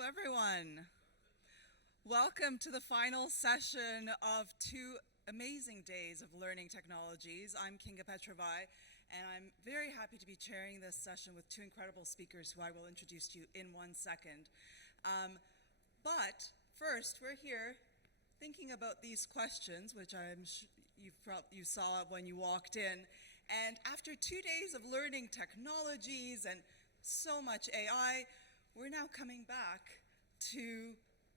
Hello, everyone. Welcome to the final session of 2 amazing days of learning technologies. I'm Kinga Petrovai, and I'm very happy to be chairing this session with 2 incredible speakers who I will introduce to you in 1 second. But first, we're here thinking about these questions, which you saw when you walked in. And after 2 days of learning technologies and so much AI, we're now coming back to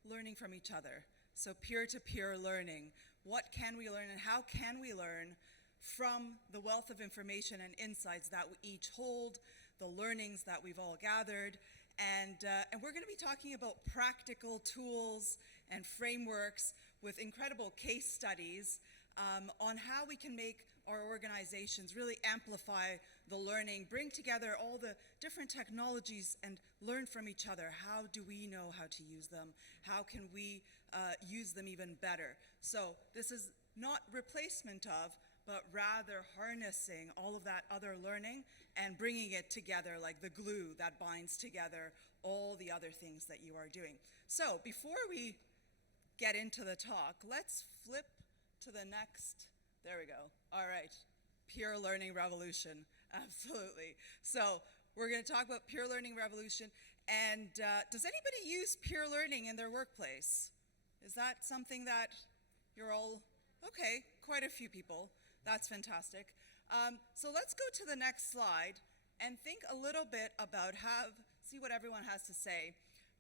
learning from each other. So peer-to-peer learning. What can we learn and how can we learn from the wealth of information and insights that we each hold, the learnings that we've all gathered, and we're going to be talking about practical tools and frameworks with incredible case studies on how we can make our organizations really amplify the learning, bring together all the different technologies and learn from each other. How do we know how to use them? How can we use them even better? So this is not replacement of, but rather harnessing all of that other learning and bringing it together like the glue that binds together all the other things that you are doing. So before we get into the talk, let's flip to the next. There we go. All right. Peer learning revolution. Absolutely. So we're going to talk about peer learning revolution. And does anybody use peer learning in their workplace? Is that something that you're all, okay, quite a few people. That's fantastic. So let's go to the next slide and think a little bit about see what everyone has to say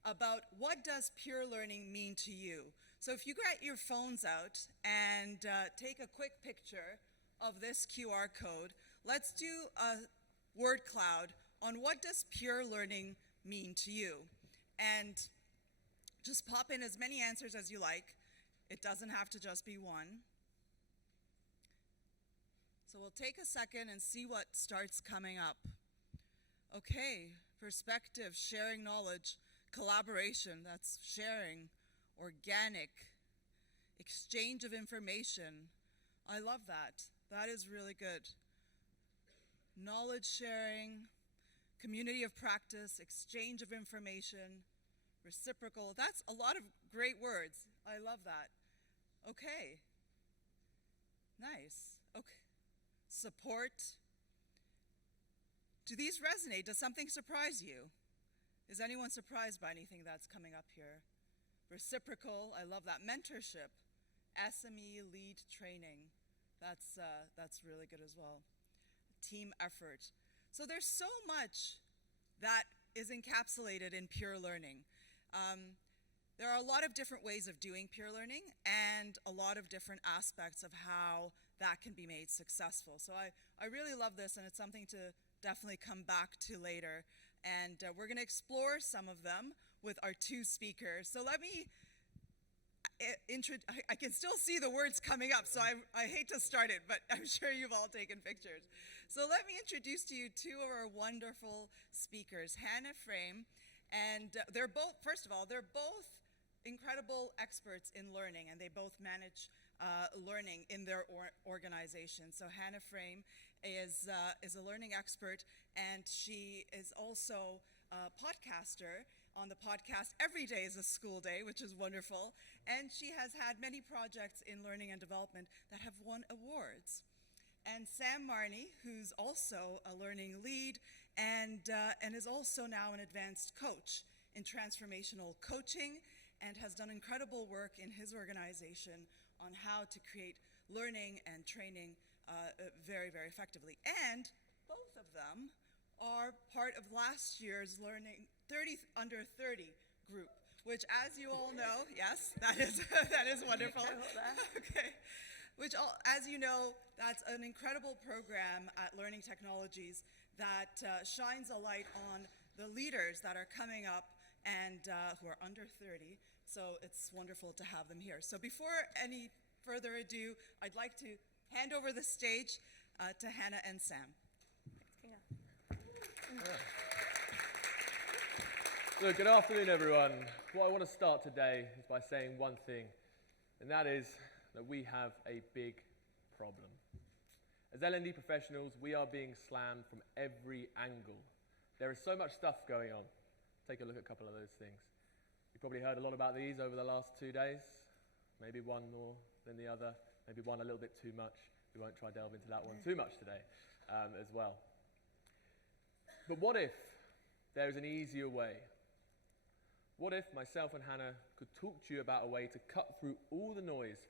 about what does peer learning mean to you. So if you get your phones out and take a quick picture of this QR code, let's do a word cloud on what does peer learning mean to you. And just pop in as many answers as you like. It doesn't have to just be one. So we'll take a second and see what starts coming up. Okay, perspective, sharing knowledge, collaboration, that's sharing, organic, exchange of information. I love that. That is really good. Knowledge sharing, community of practice, exchange of information, reciprocal. That's a lot of great words. I love that. Okay. Nice. Okay. Support. Do these resonate? Does something surprise you? Is anyone surprised by anything that's coming up here? Reciprocal, I love that. Mentorship, SME lead training, that's really good as well. Team effort. So there's so much that is encapsulated in peer learning. There are a lot of different ways of doing peer learning and a lot of different aspects of how that can be made successful. So I really love this, and it's something to definitely come back to later. And we're going to explore some of them with our 2 speakers. So let me I can still see the words coming up, so I hate to start it, but I'm sure you've all taken pictures. So let me introduce to you 2 of our wonderful speakers, Hannah Frame, and they're both, first of all, they're both incredible experts in learning, and they both manage learning in their organization. So Hannah Frame is a learning expert, and she is also a podcaster on the podcast Every Day is a School Day, which is wonderful. And she has had many projects in learning and development that have won awards. And Sam Marnie, who's also a learning lead and is also now an advanced coach in transformational coaching, and has done incredible work in his organization on how to create learning and training very, very effectively. And both of them are part of last year's Learning Under 30 group, which, as you all know, yes, that is wonderful. Okay. Which, as you know, that's an incredible program at Learning Technologies that shines a light on the leaders that are coming up and who are under 30. So it's wonderful to have them here. So before any further ado, I'd like to hand over the stage to Hannah and Sam. Thanks, So good afternoon, everyone. What I want to start today is by saying one thing, and that is that we have a big problem. As L&D professionals, we are being slammed from every angle. There is so much stuff going on. Take a look at a couple of those things. probably heard a lot about these over the last 2 days. Maybe one more than the other, maybe one a little bit too much. We won't try delve into that one too much today as well. But what if there is an easier way? What if myself and Hannah could talk to you about a way to cut through all the noise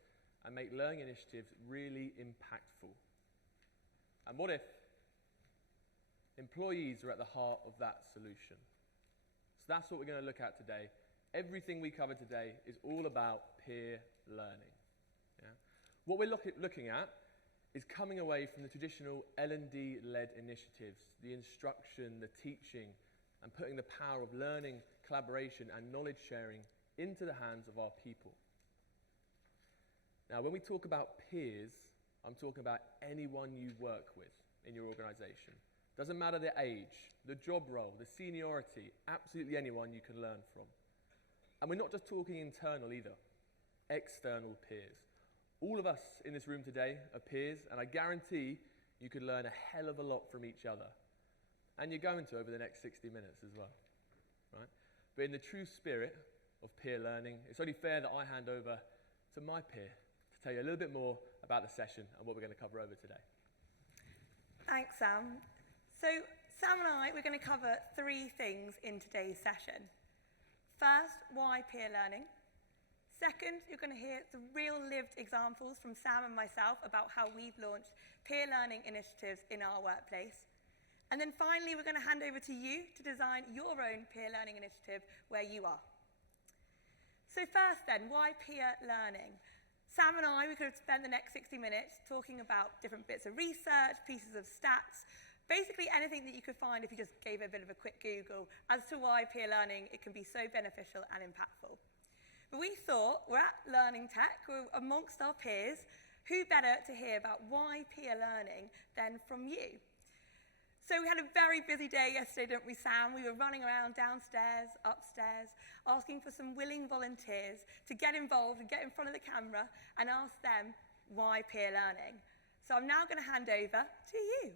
and make learning initiatives really impactful? And what if employees are at the heart of that solution? So that's what we're going to look at today. Everything we cover today is all about peer learning. Yeah? What we're looking at is coming away from the traditional L&D-led initiatives, the instruction, the teaching, and putting the power of learning, collaboration, and knowledge sharing into the hands of our people. Now, when we talk about peers, I'm talking about anyone you work with in your organization. Doesn't matter the age, the job role, the seniority, absolutely anyone you can learn from. And we're not just talking internal either, external peers. All of us in this room today are peers, and I guarantee you could learn a hell of a lot from each other. And you're going to over the next 60 minutes as well, right? But in the true spirit of peer learning, it's only fair that I hand over to my peer to tell you a little bit more about the session and what we're going to cover over today. Thanks, Sam. So Sam and I, we're going to cover 3 things in today's session. First, why peer learning? Second, you're going to hear some real lived examples from Sam and myself about how we've launched peer learning initiatives in our workplace. And then finally, we're going to hand over to you to design your own peer learning initiative where you are. So first then, why peer learning? Sam and I, we could have spent the next 60 minutes talking about different bits of research, pieces of stats, basically anything that you could find if you just gave it a bit of a quick Google as to why peer learning, it can be so beneficial and impactful. But we thought, we're at Learning Tech, we're amongst our peers, who better to hear about why peer learning than from you? So we had a very busy day yesterday, didn't we, Sam? We were running around downstairs, upstairs, asking for some willing volunteers to get involved and get in front of the camera and ask them why peer learning. So I'm now going to hand over to you.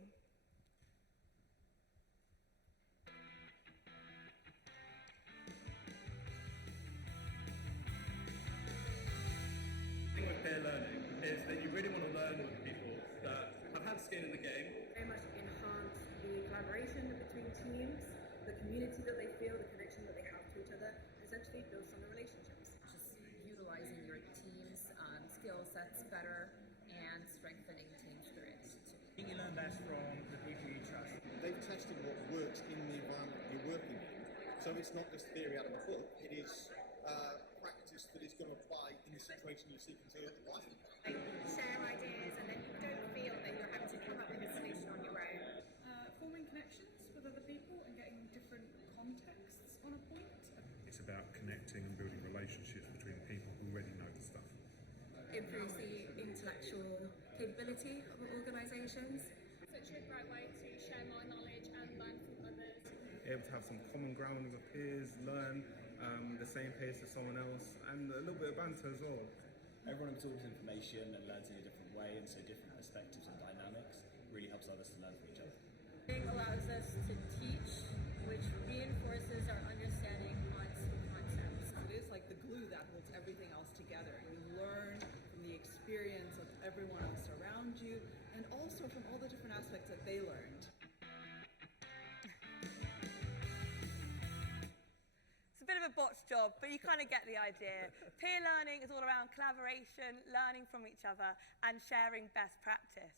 The thing with peer learning is that you really want to learn with people that have had skin in the game. Very much enhance the collaboration between teams, the community that they feel, the connection that they have to each other, and essentially build stronger relationships. Just utilizing your team's skill sets better and strengthening team spirit too. You learn best from the people you trust. They've tested what works in the environment you're working in. So it's not just theory out of a book, it is practice that is going to apply in the situation you're seeking to apply. Share ideas, and then you don't feel that you're having to come up with a solution on your own. Forming connections with other people and getting different contexts on a point. It's about connecting and building relationships between people who already know the stuff. Improves the intellectual capability of organisations. Such a great way to share my knowledge and learn from others. Able to have some common ground with peers, learn the same pace as someone else, and a little bit of banter as well. Everyone absorbs information and learns in a different way, and so different perspectives and dynamics really helps others to learn from each other. It allows us to teach, which reinforces our understanding on some concepts. It is like the glue that holds everything else together. You learn from the experience of everyone else around you, and also from all the different aspects that they learned. Bit of a botched job, but you kind of get the idea. Peer learning is all around collaboration, learning from each other, and sharing best practice.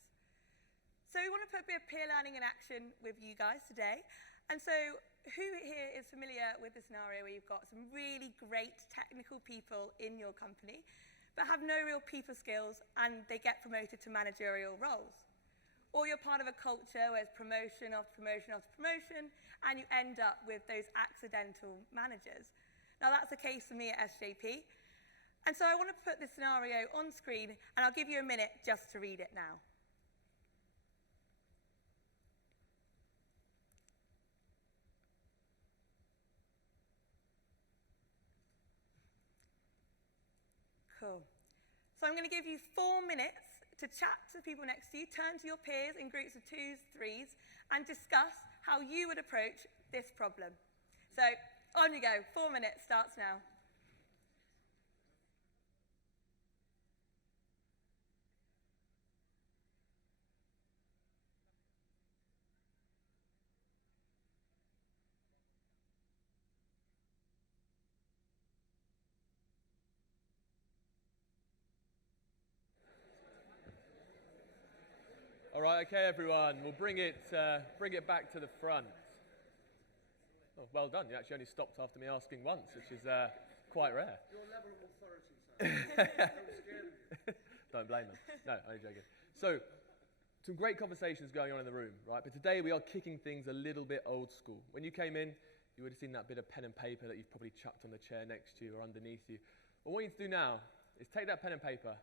So we want to put a bit of peer learning in action with you guys today. And so who here is familiar with the scenario where you've got some really great technical people in your company, but have no real people skills, and they get promoted to managerial roles? Or you're part of a culture where it's promotion after promotion after promotion, and you end up with those accidental managers. Now that's the case for me at SJP. And so I want to put this scenario on screen, and I'll give you a minute just to read it now. Cool. So I'm going to give you 4 minutes to chat to the people next to you, turn to your peers in groups of 2s, 3s, and discuss how you would approach this problem. So on you go, 4 minutes starts now. All right, okay, everyone. We'll bring it back to the front. Oh, well done. You actually only stopped after me asking once, which is quite rare. Your level of authority, sir. Don't scare me. Don't blame them. No, only joking. So, some great conversations going on in the room, right? But today we are kicking things a little bit old school. When you came in, you would have seen that bit of pen and paper that you've probably chucked on the chair next to you or underneath you. What I want you to do now is take that pen and paper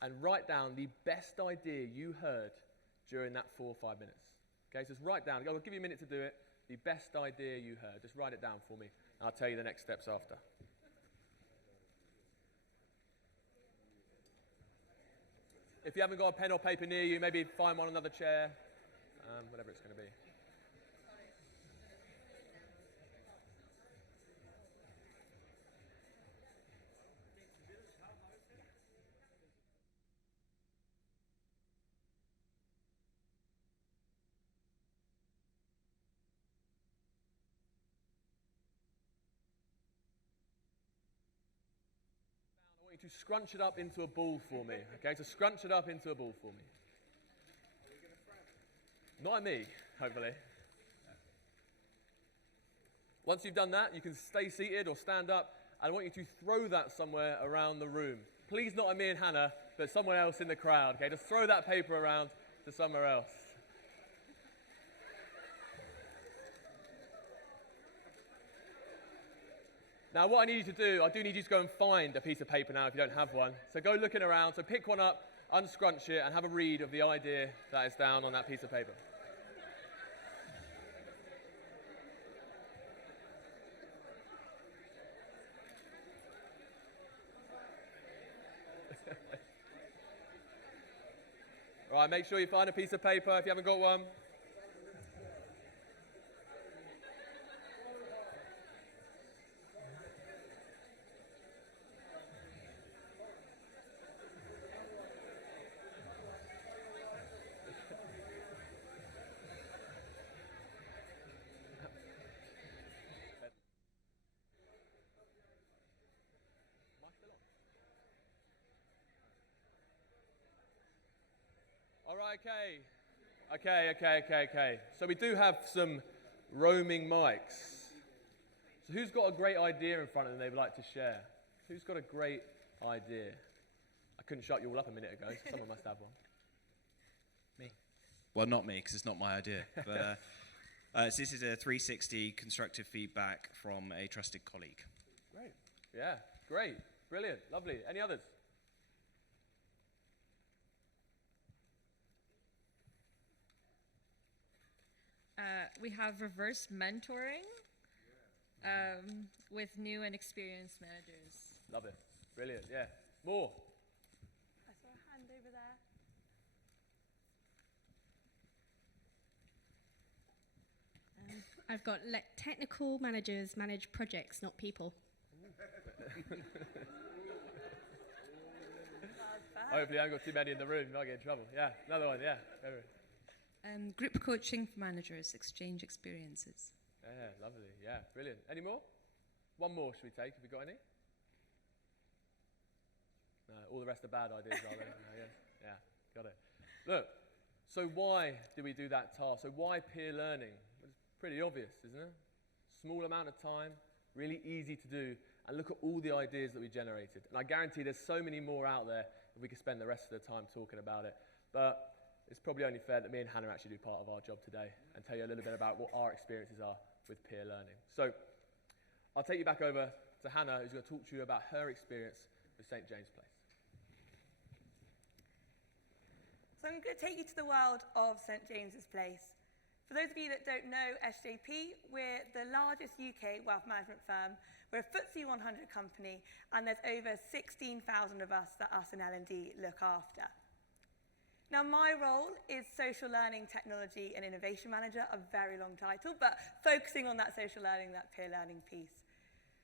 and write down the best idea you heard during that 4 or 5 minutes. Okay, so just write down. I'll give you a minute to do it. The best idea you heard. Just write it down for me, and I'll tell you the next steps after. If you haven't got a pen or paper near you, maybe find one on another chair, whatever it's going to be. I want you to scrunch it up into a ball for me. Okay, so scrunch it up into a ball for me. Not at me, hopefully. Once you've done that, you can stay seated or stand up. I want you to throw that somewhere around the room. Please not at me and Hannah, but somewhere else in the crowd. Okay, just throw that paper around to somewhere else. Now, what I need you to do, I do need you to go and find a piece of paper now if you don't have one. So go looking around. So pick one up, unscrunch it, and have a read of the idea that is down on that piece of paper. All right, make sure you find a piece of paper if you haven't got one. All right, okay. So we do have some roaming mics. So who's got a great idea in front of them they'd like to share? Who's got a great idea? I couldn't shut you all up a minute ago, so someone must have one. Me. Well, not me, because it's not my idea. But so this is a 360 constructive feedback from a trusted colleague. Great. Yeah, great. Brilliant. Lovely. Any others? We have reverse mentoring with new and experienced managers. Love it. Brilliant. Yeah. More. I saw a hand over there. I've got let technical managers manage projects, not people. Hopefully I haven't got too many in the room, I'll get in trouble. Yeah, another one, yeah. Group coaching for managers, exchange experiences. Yeah, lovely, yeah, brilliant. Any more? One more should we take? Have we got any? No, all the rest are bad ideas, are they? No, yeah, got it. Look, so why do we do that task? So why peer learning? It's pretty obvious, isn't it? Small amount of time, really easy to do, and look at all the ideas that we generated. And I guarantee there's so many more out there that we could spend the rest of the time talking about it. But it's probably only fair that me and Hannah actually do part of our job today and tell you a little bit about what our experiences are with peer learning. So I'll take you back over to Hannah, who's going to talk to you about her experience with St. James Place. So I'm going to take you to the world of St. James's Place. For those of you that don't know SJP, we're the largest UK wealth management firm. We're a FTSE 100 company, and there's over 16,000 of us that us in L&D look after. Now, my role is Social Learning, Technology and Innovation Manager, a very long title, but focusing on that social learning, that peer learning piece.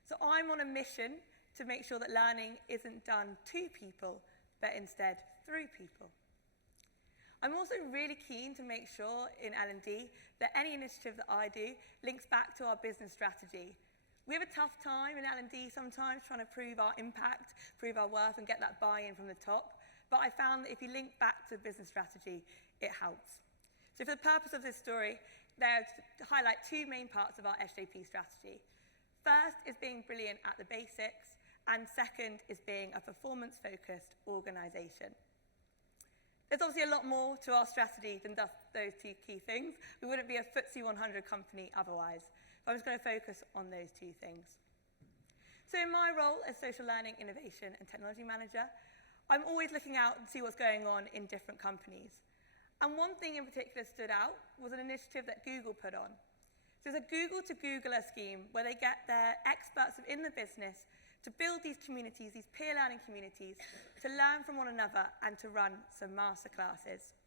So I'm on a mission to make sure that learning isn't done to people, but instead through people. I'm also really keen to make sure in L&D that any initiative that I do links back to our business strategy. We have a tough time in L&D sometimes trying to prove our impact, prove our worth, and get that buy-in from the top. But I found that if you link back to business strategy, it helps. So for the purpose of this story, there's to highlight two main parts of our SJP strategy. First is being brilliant at the basics, and second is being a performance-focused organisation. There's obviously a lot more to our strategy than just those two key things. We wouldn't be a FTSE 100 company otherwise. But I'm just going to focus on those two things. So in my role as Social Learning, Innovation and Technology Manager, I'm always looking out to see what's going on in different companies. And one thing in particular stood out was an initiative that Google put on. So it's a Google to Googler scheme where they get their experts in the business to build these communities, these peer learning communities, to learn from one another and to run some masterclasses.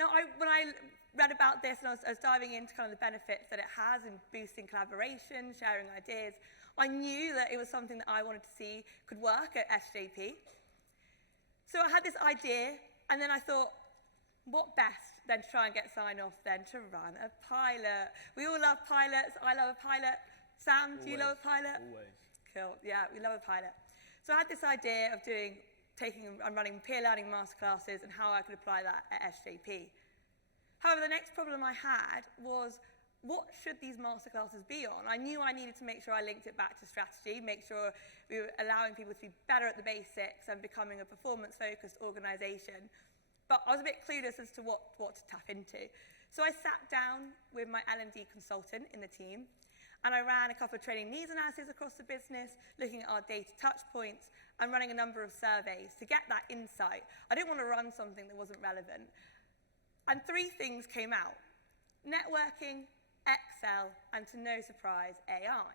Now, when I read about this and I was diving into kind of the benefits that it has in boosting collaboration, sharing ideas, I knew that it was something that I wanted to see could work at SJP. So I had this idea, and then I thought, what best than to try and get sign-off then to run a pilot? We all love pilots. I love a pilot. Sam, do you love a pilot? Always. Cool. Yeah, we love a pilot. So I had this idea of taking and running peer learning masterclasses and how I could apply that at SJP. However, the next problem I had was, what should these masterclasses be on? I knew I needed to make sure I linked it back to strategy, make sure we were allowing people to be better at the basics and becoming a performance-focused organisation. But I was a bit clueless as to what to tap into. So I sat down with my L&D consultant in the team, and I ran a couple of training needs analyses across the business, looking at our data touch points, and running a number of surveys to get that insight. I didn't want to run something that wasn't relevant. And three things came out: networking, Excel, and to no surprise, AI.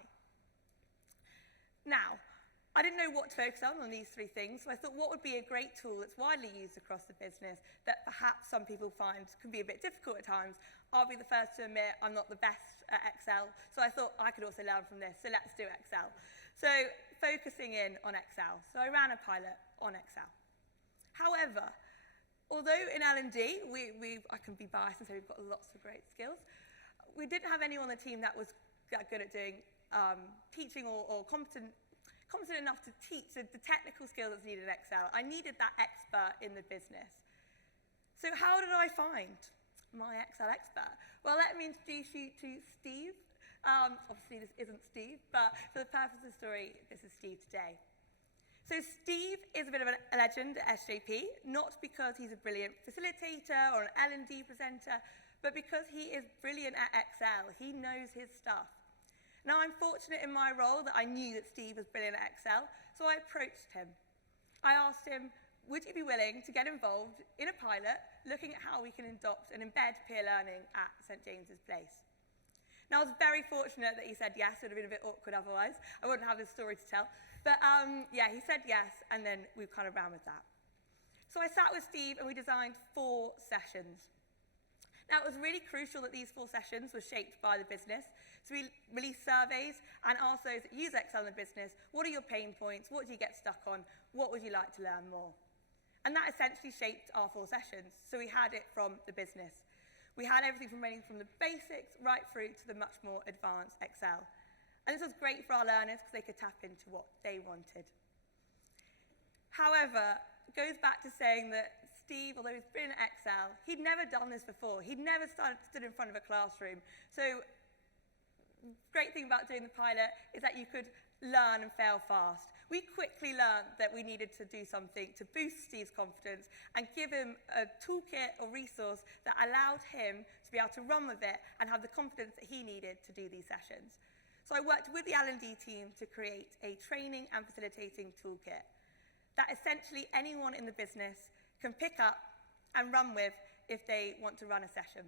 Now, I didn't know what to focus on these three things, so I thought, what would be a great tool that's widely used across the business that perhaps some people find can be a bit difficult at times? I'll be the first to admit I'm not the best at Excel, so I thought I could also learn from this, so let's do Excel. So focusing in on Excel. So I ran a pilot on Excel. However, although in L&D, I can be biased and say we've got lots of great skills, we didn't have anyone on the team that was that good at doing teaching or competent enough to teach the technical skills that's needed in Excel. I needed that expert in the business. So how did I find my Excel expert? Well, let me introduce you to Steve. Obviously, this isn't Steve, but for the purpose of the story, this is Steve today. So Steve is a bit of a legend at SJP, not because he's a brilliant facilitator or an L&D presenter, but because he is brilliant at Excel. He knows his stuff. Now, I'm fortunate in my role that I knew that Steve was brilliant at Excel, so I approached him. I asked him, would you be willing to get involved in a pilot looking at how we can adopt and embed peer learning at St James's Place? Now, I was very fortunate that he said yes. It would have been a bit awkward otherwise. I wouldn't have this story to tell. But yeah, he said yes, and then we kind of ran with that. So I sat with Steve, and we designed 4 sessions. Now, it was really crucial that these 4 sessions were shaped by the business. So we released surveys and asked those that use Excel in the business, what are your pain points? What do you get stuck on? What would you like to learn more? And that essentially shaped our 4 sessions. So we had it from the business. We had everything from the basics right through to the much more advanced Excel. And this was great for our learners because they could tap into what they wanted. However, it goes back to saying that Steve, although he's brilliant at Excel, he'd never done this before. He'd never stood in front of a classroom. So the great thing about doing the pilot is that you could learn and fail fast. We quickly learned that we needed to do something to boost Steve's confidence and give him a toolkit or resource that allowed him to be able to run with it and have the confidence that he needed to do these sessions. So I worked with the L&D team to create a training and facilitating toolkit that essentially anyone in the business can pick up and run with if they want to run a session.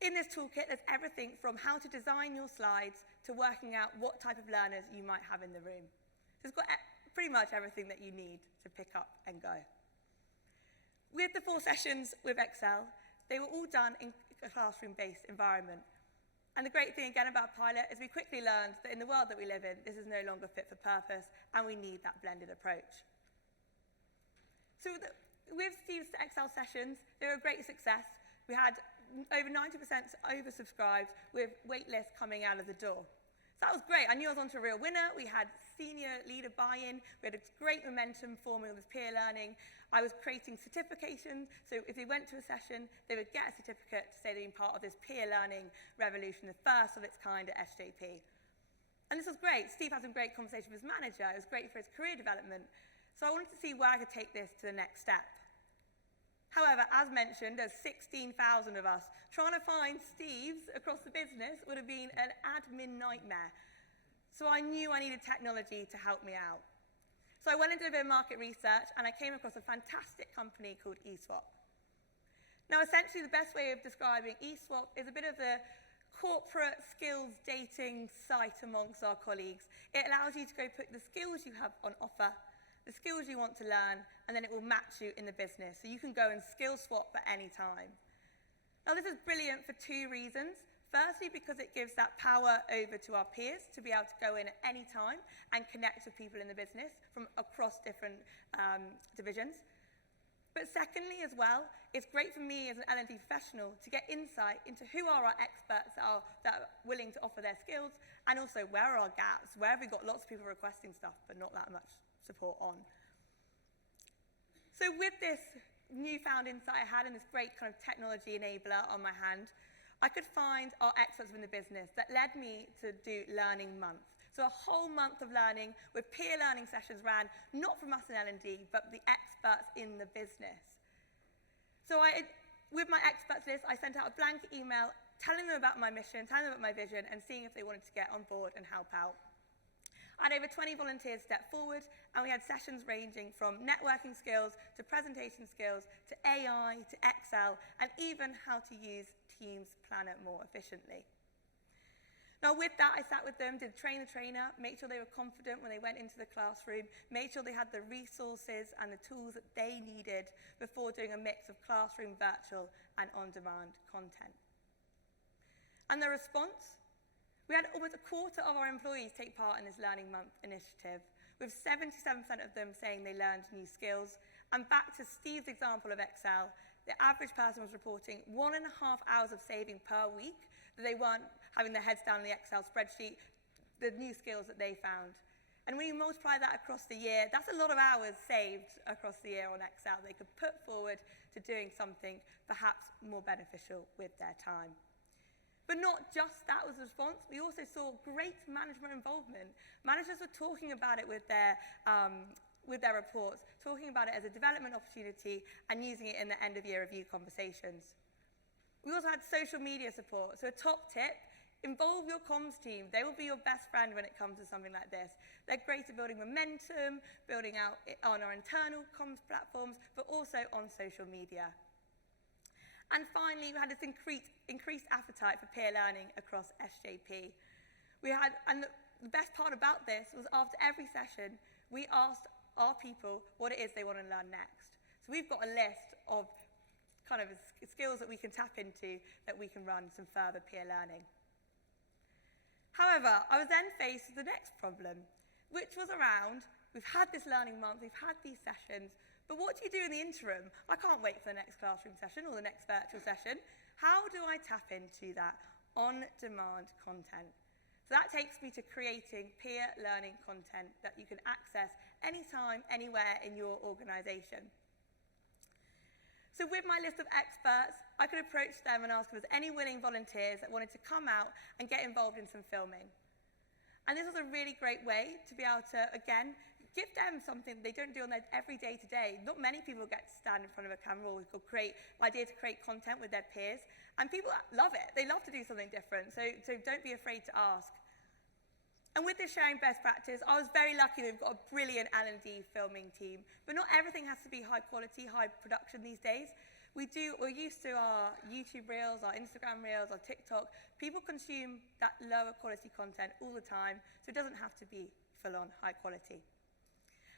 In this toolkit, there's everything from how to design your slides to working out what type of learners you might have in the room. So it's got pretty much everything that you need to pick up and go. With the 4 sessions with Excel, they were all done in a classroom-based environment. And the great thing again about Pilot is we quickly learned that in the world that we live in, this is no longer fit for purpose, and we need that blended approach. So with Steve's Excel sessions, they were a great success. We had over 90% oversubscribed with wait lists coming out of the door. So that was great. I knew I was onto a real winner. We had senior leader buy-in. We had a great momentum forming with peer learning. I was creating certifications. So if they went to a session, they would get a certificate to say they've been part of this peer learning revolution, the first of its kind at SJP. And this was great. Steve had some great conversation with his manager. It was great for his career development. So I wanted to see where I could take this to the next step. However, as mentioned, there's 16,000 of us. Trying to find Steves across the business would have been an admin nightmare. So I knew I needed technology to help me out. So I went and did a bit of market research, and I came across a fantastic company called eSwap. Now, essentially, the best way of describing eSwap is a bit of a corporate skills dating site amongst our colleagues. It allows you to go put the skills you have on offer, the skills you want to learn, and then it will match you in the business. So you can go and skill swap at any time. Now, this is brilliant for two reasons. Firstly, because it gives that power over to our peers to be able to go in at any time and connect with people in the business from across different divisions. But secondly, as well, it's great for me as an L&D professional to get insight into who are our experts that are willing to offer their skills, and also where are our gaps, where have we got lots of people requesting stuff but not that much support on. So with this newfound insight I had and this great kind of technology enabler on my hand, I could find our experts within the business that led me to do Learning Month. So a whole month of learning with peer learning sessions ran, not from us in L&D, but the experts in the business. So with my experts list, I sent out a blanket email telling them about my mission, telling them about my vision, and seeing if they wanted to get on board and help out. I had over 20 volunteers step forward, and we had sessions ranging from networking skills to presentation skills to AI to Excel, and even how to use Teams Planner more efficiently. Now with that, I sat with them, did train the trainer, make sure they were confident when they went into the classroom, made sure they had the resources and the tools that they needed before doing a mix of classroom, virtual, and on-demand content. And the response? We had almost a quarter of our employees take part in this Learning Month initiative, with 77% of them saying they learned new skills. And back to Steve's example of Excel, the average person was reporting 1.5 hours of saving per week, that they weren't having their heads down in the Excel spreadsheet, the new skills that they found. And when you multiply that across the year, that's a lot of hours saved across the year on Excel they could put forward to doing something perhaps more beneficial with their time. But not just that was the response, we also saw great management involvement. Managers were talking about it with their reports, talking about it as a development opportunity and using it in the end-of-year review conversations. We also had social media support. So a top tip, involve your comms team. They will be your best friend when it comes to something like this. They're great at building momentum, building out on our internal comms platforms, but also on social media. And finally, we had this increased appetite for peer learning across SJP. And the best part about this was after every session, we asked our people what it is they want to learn next. So we've got a list of kind of skills that we can tap into that we can run some further peer learning. However, I was then faced with the next problem, which was around, we've had this Learning Month, we've had these sessions, but what do you do in the interim? I can't wait for the next classroom session or the next virtual session. How do I tap into that on-demand content? So that takes me to creating peer learning content that you can access anytime, anywhere in your organisation. So with my list of experts, I could approach them and ask if there's any willing volunteers that wanted to come out and get involved in some filming. And this was a really great way to be able to, again, give them something they don't do on their everyday to day. Not many people get to stand in front of a camera or create content with their peers. And people love it. They love to do something different. So don't be afraid to ask. And with this sharing best practice, I was very lucky that we've got a brilliant L&D filming team. But not everything has to be high quality, high production these days. We're used to our YouTube reels, our Instagram reels, our TikTok. People consume that lower quality content all the time, so it doesn't have to be full-on high quality.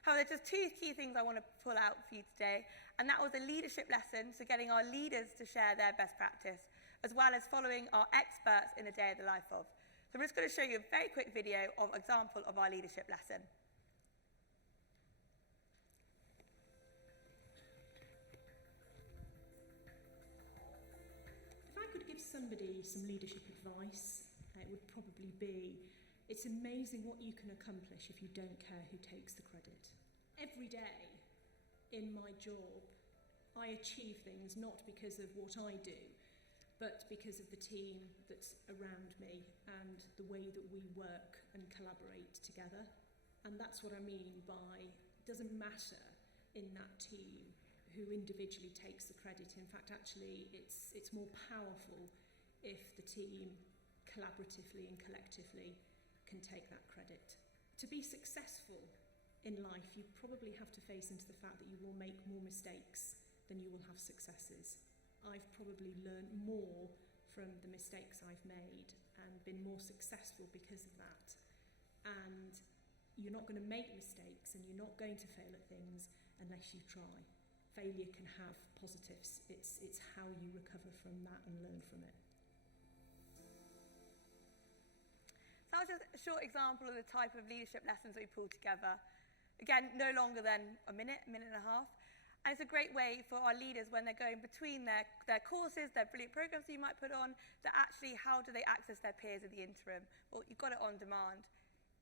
However, there's just two key things I want to pull out for you today, and that was a leadership lesson, so getting our leaders to share their best practice, as well as following our experts in a day of the life of. So I'm just going to show you a very quick video of an example of our leadership lesson. If I could give somebody some leadership advice, it would probably be It's amazing what you can accomplish if you don't care who takes the credit. Every day in my job, I achieve things not because of what I do, but because of the team that's around me and the way that we work and collaborate together. And that's what I mean by, it doesn't matter in that team who individually takes the credit. In fact, actually, it's more powerful if the team collaboratively and collectively can take that credit. To be successful in life, you probably have to face into the fact that you will make more mistakes than you will have successes. I've probably learned more from the mistakes I've made and been more successful because of that. And you're not going to make mistakes and you're not going to fail at things unless you try. Failure can have positives. It's how you recover from that and learn from it. So that was just a short example of the type of leadership lessons that we pulled together. Again, no longer than a minute and a half. And it's a great way for our leaders when they're going between their courses, their brilliant programs that you might put on, that actually how do they access their peers in the interim? Well, you've got it on demand.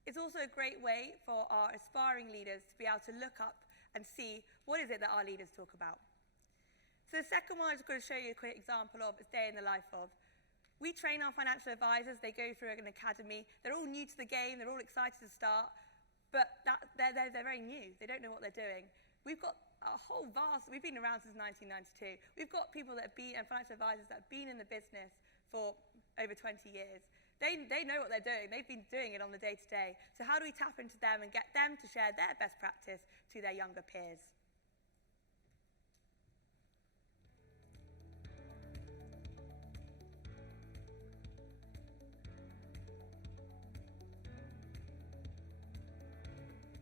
It's also a great way for our aspiring leaders to be able to look up and see what is it that our leaders talk about. So the second one I'm just going to show you a quick example of is Day in the Life of. We train our financial advisors, they go through an academy, they're all new to the game, they're all excited to start, but they're very new, they don't know what they're doing. We've got a whole we've been around since 1992. We've got people that have been, and financial advisors that have been in the business for over 20 years. They know what they're doing. They've been doing it on the day-to-day. So how do we tap into them and get them to share their best practice to their younger peers?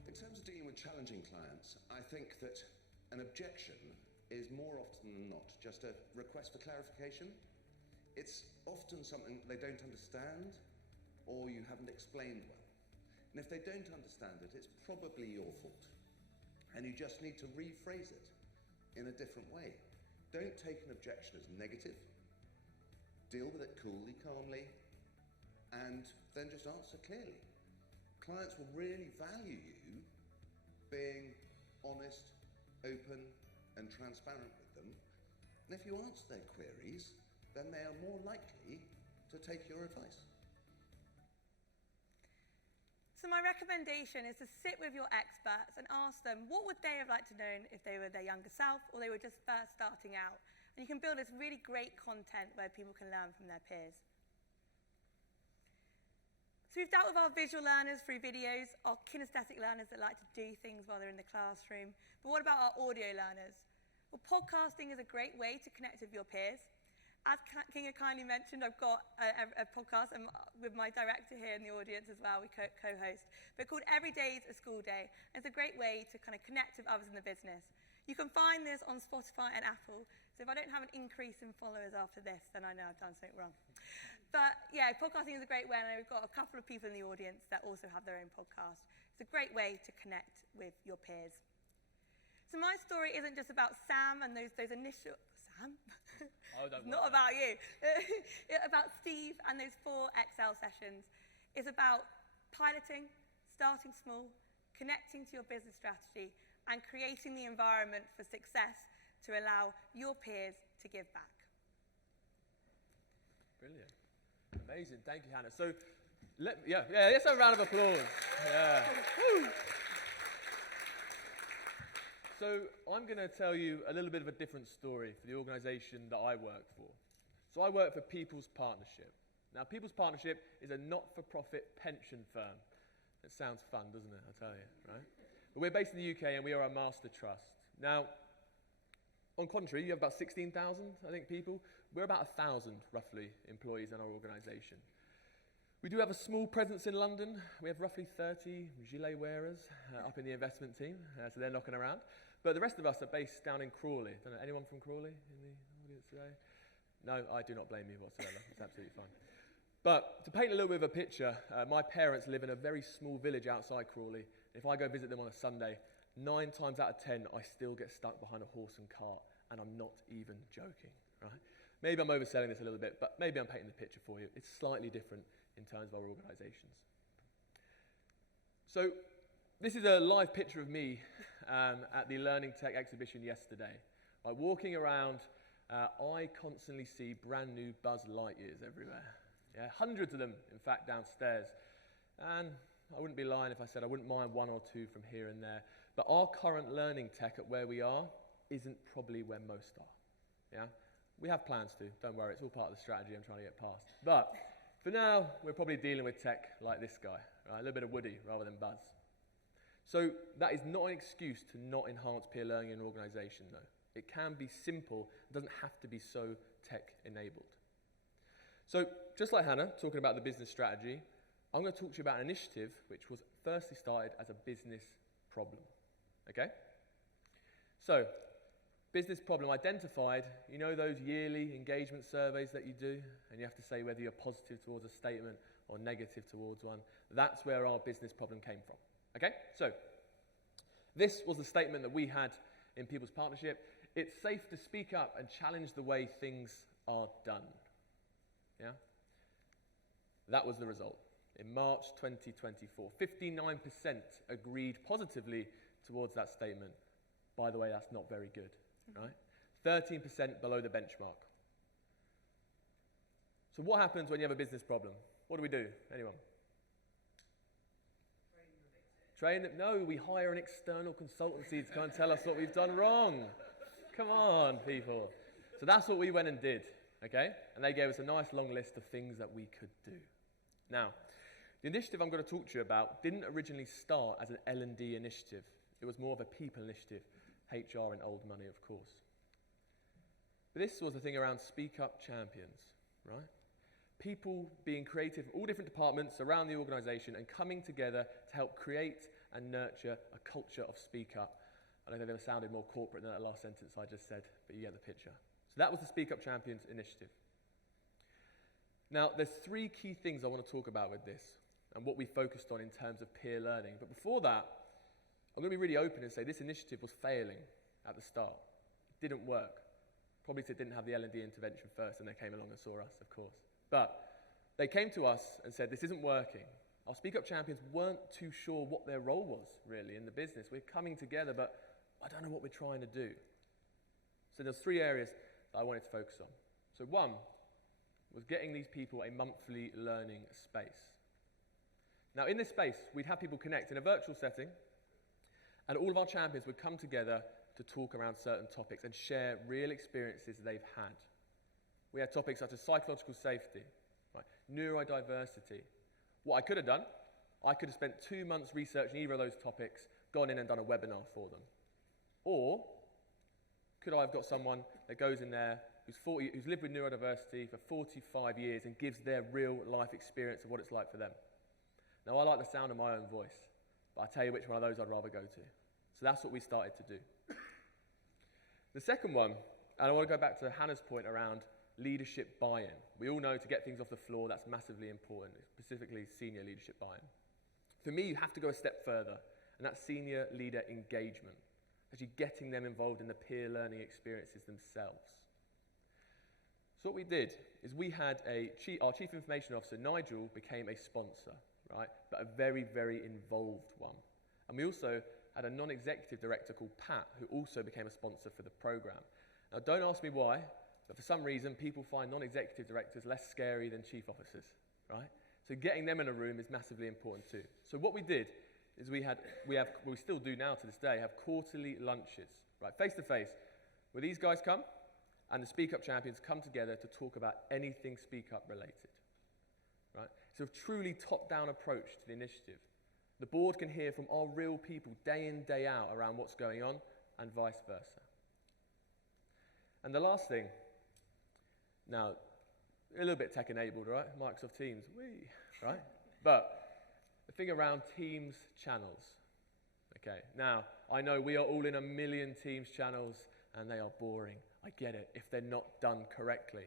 In terms of dealing with challenging clients, I think that an objection is more often than not just a request for clarification. It's often something they don't understand or you haven't explained well. And if they don't understand it, it's probably your fault. And you just need to rephrase it in a different way. Don't take an objection as negative. Deal with it coolly, calmly, and then just answer clearly. Clients will really value you being honest, open, and transparent with them. And if you answer their queries, then they are more likely to take your advice. So my recommendation is to sit with your experts and ask them what would they have liked to know if they were their younger self or they were just first starting out. And you can build this really great content where people can learn from their peers. So we've dealt with our visual learners through videos, our kinesthetic learners that like to do things while they're in the classroom. But what about our audio learners? Well, podcasting is a great way to connect with your peers. As Kinga kindly mentioned, I've got a podcast with my director here in the audience as well, we co-host, but called Every Day is a School Day. And it's a great way to kind of connect with others in the business. You can find this on Spotify and Apple, so if I don't have an increase in followers after this, then I know I've done something wrong. But yeah, podcasting is a great way, and we've got a couple of people in the audience that also have their own podcast. It's a great way to connect with your peers. So my story isn't just about Sam and those initial... Sam? Oh, don't Not about you. About Steve and those 4 Excel sessions. It's about piloting, starting small, connecting to your business strategy, and creating the environment for success to allow your peers to give back. Brilliant. Amazing. Thank you, Hannah. So, let's have a round of applause. Yeah. Woo. So, I'm going to tell you a little bit of a different story for the organisation that I work for. So, I work for People's Partnership. Now, People's Partnership is a not-for-profit pension firm. It sounds fun, doesn't it? I tell you, right? But we're based in the UK and we are a master trust. Now, on contrary, you have about 16,000, I think, people. We're about 1,000, roughly, employees in our organisation. We do have a small presence in London. We have roughly 30 gilet wearers up in the investment team, so they're knocking around. But the rest of us are based down in Crawley. Don't know, anyone from Crawley in the audience today? No, I do not blame you whatsoever. It's absolutely fine. But to paint a little bit of a picture, my parents live in a very small village outside Crawley. If I go visit them on a Sunday, 9 times out of 10, I still get stuck behind a horse and cart, and I'm not even joking, right? Maybe I'm overselling this a little bit, but maybe I'm painting the picture for you. It's slightly different in terms of our organisations. So this is a live picture of me at the Learning Tech exhibition yesterday. Like walking around, I constantly see brand new Buzz Lightyears everywhere. Yeah, hundreds of them, in fact, downstairs. And I wouldn't be lying if I said I wouldn't mind one or two from here and there. But our current learning tech at where we are isn't probably where most are. Yeah? We have plans to, don't worry, it's all part of the strategy I'm trying to get past. But for now, we're probably dealing with tech like this guy, right? A little bit of Woody rather than Buzz. So that is not an excuse to not enhance peer learning in an organization, though. It can be simple, it doesn't have to be so tech-enabled. So just like Hannah, talking about the business strategy, I'm going to talk to you about an initiative which was firstly started as a business problem. Okay? So, business problem identified, you know those yearly engagement surveys that you do, and you have to say whether you're positive towards a statement or negative towards one? That's where our business problem came from. Okay? So, this was the statement that we had in People's Partnership. It's safe to speak up and challenge the way things are done. Yeah? That was the result. In March 2024, 59% agreed positively towards that statement. By the way, that's not very good, right? 13% below the benchmark. So what happens when you have a business problem? What do we do? Anyone? Train it? No, we hire an external consultancy to come and tell us what we've done wrong. Come on, people. So that's what we went and did, okay? And they gave us a nice long list of things that we could do. Now, the initiative I'm going to talk to you about didn't originally start as an L&D initiative. It was more of a people initiative, HR and old money, of course. But this was the thing around Speak Up Champions, right? People being creative in all different departments around the organisation and coming together to help create and nurture a culture of Speak Up. I don't think I've ever sounded more corporate than that last sentence I just said, but you get the picture. So that was the Speak Up Champions initiative. Now, there's three key things I want to talk about with this and what we focused on in terms of peer learning. But before that, I'm going to be really open and say this initiative was failing at the start. It didn't work. Probably because it didn't have the L&D intervention first and they came along and saw us, of course. But they came to us and said, this isn't working. Our Speak Up champions weren't too sure what their role was, really, in the business. We're coming together, but I don't know what we're trying to do. So there's three areas that I wanted to focus on. So one was getting these people a monthly learning space. Now, in this space, we'd have people connect in a virtual setting, and all of our champions would come together to talk around certain topics and share real experiences they've had. We had topics such as psychological safety, right, neurodiversity. What I could have done, I could have spent 2 months researching either of those topics, gone in and done a webinar for them. Or could I have got someone that goes in there who's lived with neurodiversity for 45 years and gives their real life experience of what it's like for them. Now, I like the sound of my own voice, but I'll tell you which one of those I'd rather go to. So that's what we started to do. The second one, and I want to go back to Hannah's point around leadership buy-in. We all know to get things off the floor, that's massively important, specifically senior leadership buy-in. For me, you have to go a step further, and that's senior leader engagement, actually getting them involved in the peer learning experiences themselves. So what we did is we had our Chief Information Officer, Nigel, became a sponsor, right? But a very, very involved one. And we also had a non-executive director called Pat, who also became a sponsor for the program. Now, don't ask me why, but for some reason, people find non-executive directors less scary than chief officers, right? So getting them in a room is massively important too. So what we did is we still do now to this day, have quarterly lunches, right, face-to-face, where these guys come, and the Speak Up champions come together to talk about anything Speak Up related, right? So a truly top-down approach to the initiative. The board can hear from our real people day in, day out around what's going on, and vice versa. And the last thing, now, a little bit tech-enabled, right? Microsoft Teams, whee, right? But the thing around Teams channels, okay? Now, I know we are all in a million Teams channels, and they are boring. I get it, if they're not done correctly.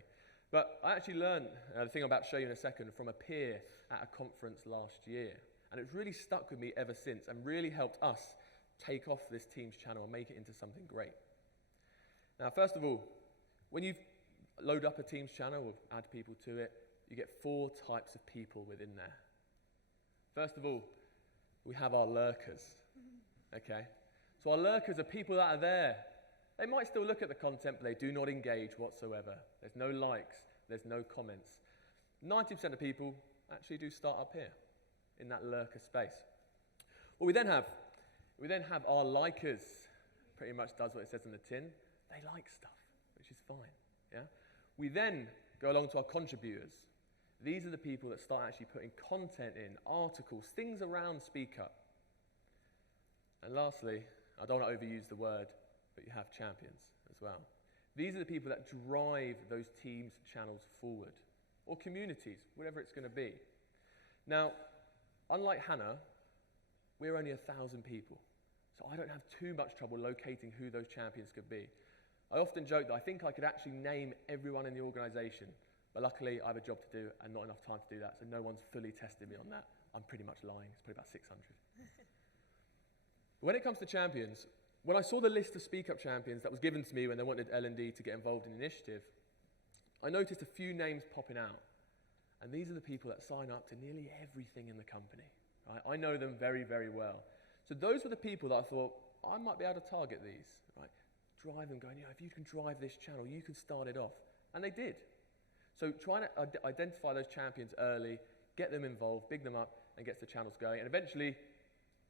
But I actually learned the thing I'm about to show you in a second from a peer at a conference last year. And it's really stuck with me ever since and really helped us take off this Teams channel and make it into something great. Now, first of all, when you load up a Teams channel or add people to it, you get 4 types of people within there. First of all, we have our lurkers, okay? So our lurkers are people that are there. They might still look at the content, but they do not engage whatsoever. There's no likes, there's no comments. 90% of people actually do start up here, in that lurker space. What we then have our likers. Pretty much does what it says on the tin. They like stuff, which is fine, yeah? We then go along to our contributors. These are the people that start actually putting content in, articles, things around Speak Up. And lastly, I don't want to overuse the word, but you have champions as well. These are the people that drive those teams' channels forward, or communities, whatever it's going to be. Now, unlike Hannah, we're only 1,000 people, so I don't have too much trouble locating who those champions could be. I often joke that I think I could actually name everyone in the organisation, but luckily I have a job to do and not enough time to do that, so no one's fully tested me on that. I'm pretty much lying. It's probably about 600. When it comes to champions, when I saw the list of Speak Up champions that was given to me when they wanted L&D to get involved in the initiative, I noticed a few names popping out. And these are the people that sign up to nearly everything in the company. Right? I know them very, very well. So those were the people that I thought, I might be able to target these. Right? Drive them, going, if you can drive this channel, you can start it off. And they did. So trying to identify those champions early, get them involved, big them up, and get the channels going. And eventually,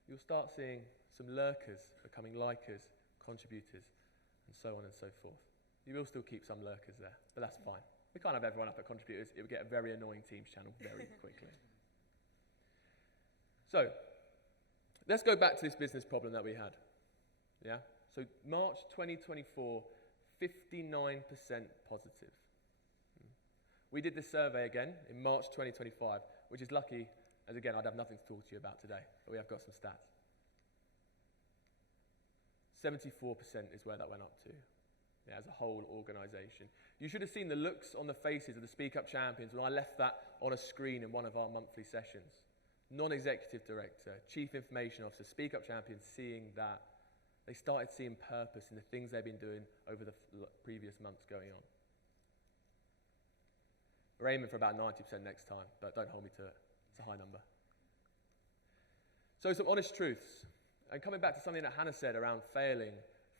you'll start seeing some lurkers becoming likers, contributors, and so on and so forth. You will still keep some lurkers there, but that's fine. We can't have everyone up at contributors. It would get a very annoying Teams channel very quickly. So, let's go back to this business problem that we had. Yeah? So, March 2024, 59% positive. We did this survey again in March 2025, which is lucky, as again, I'd have nothing to talk to you about today, but we have got some stats. 74% is where that went up to, as a whole organisation. You should have seen the looks on the faces of the Speak Up champions when I left that on a screen in one of our monthly sessions. Non-executive director, chief information officer, Speak Up champions seeing that. They started seeing purpose in the things they've been doing over the previous months going on. We're aiming for about 90% next time, but don't hold me to it. It's a high number. So some honest truths. And coming back to something that Hannah said around failing.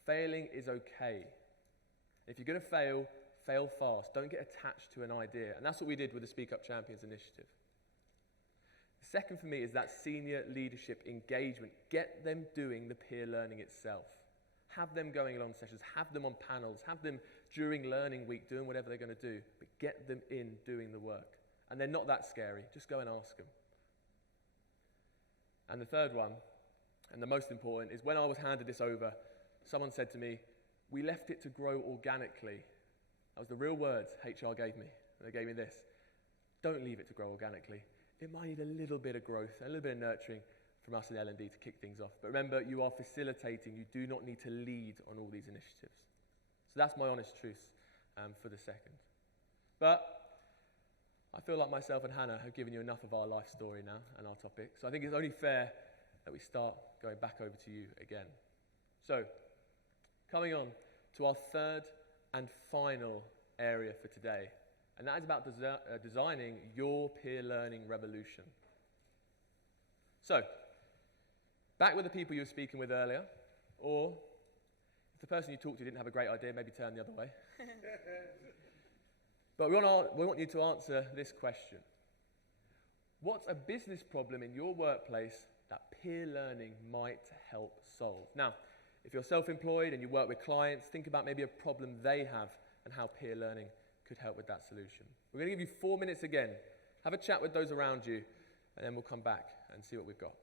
Failing is okay. If you're going to fail, fail fast. Don't get attached to an idea. And that's what we did with the Speak Up Champions initiative. The second for me is that senior leadership engagement. Get them doing the peer learning itself. Have them going along sessions. Have them on panels. Have them during learning week doing whatever they're going to do. But get them in doing the work. And they're not that scary. Just go and ask them. And the third one, and the most important, is when I was handed this over, someone said to me, we left it to grow organically. That was the real words HR gave me. They gave me this. Don't leave it to grow organically. It might need a little bit of growth, a little bit of nurturing from us in L&D to kick things off. But remember, you are facilitating. You do not need to lead on all these initiatives. So that's my honest truth for the second. But I feel like myself and Hannah have given you enough of our life story now and our topic. So I think it's only fair that we start going back over to you again. So, coming on to our third and final area for today, and that is about designing your peer learning revolution. So, back with the people you were speaking with earlier, or if the person you talked to didn't have a great idea, maybe turn the other way. But we want you to answer this question. What's a business problem in your workplace that peer learning might help solve? Now, if you're self-employed and you work with clients, think about maybe a problem they have and how peer learning could help with that solution. We're going to give you 4 minutes again. Have a chat with those around you, and then we'll come back and see what we've got.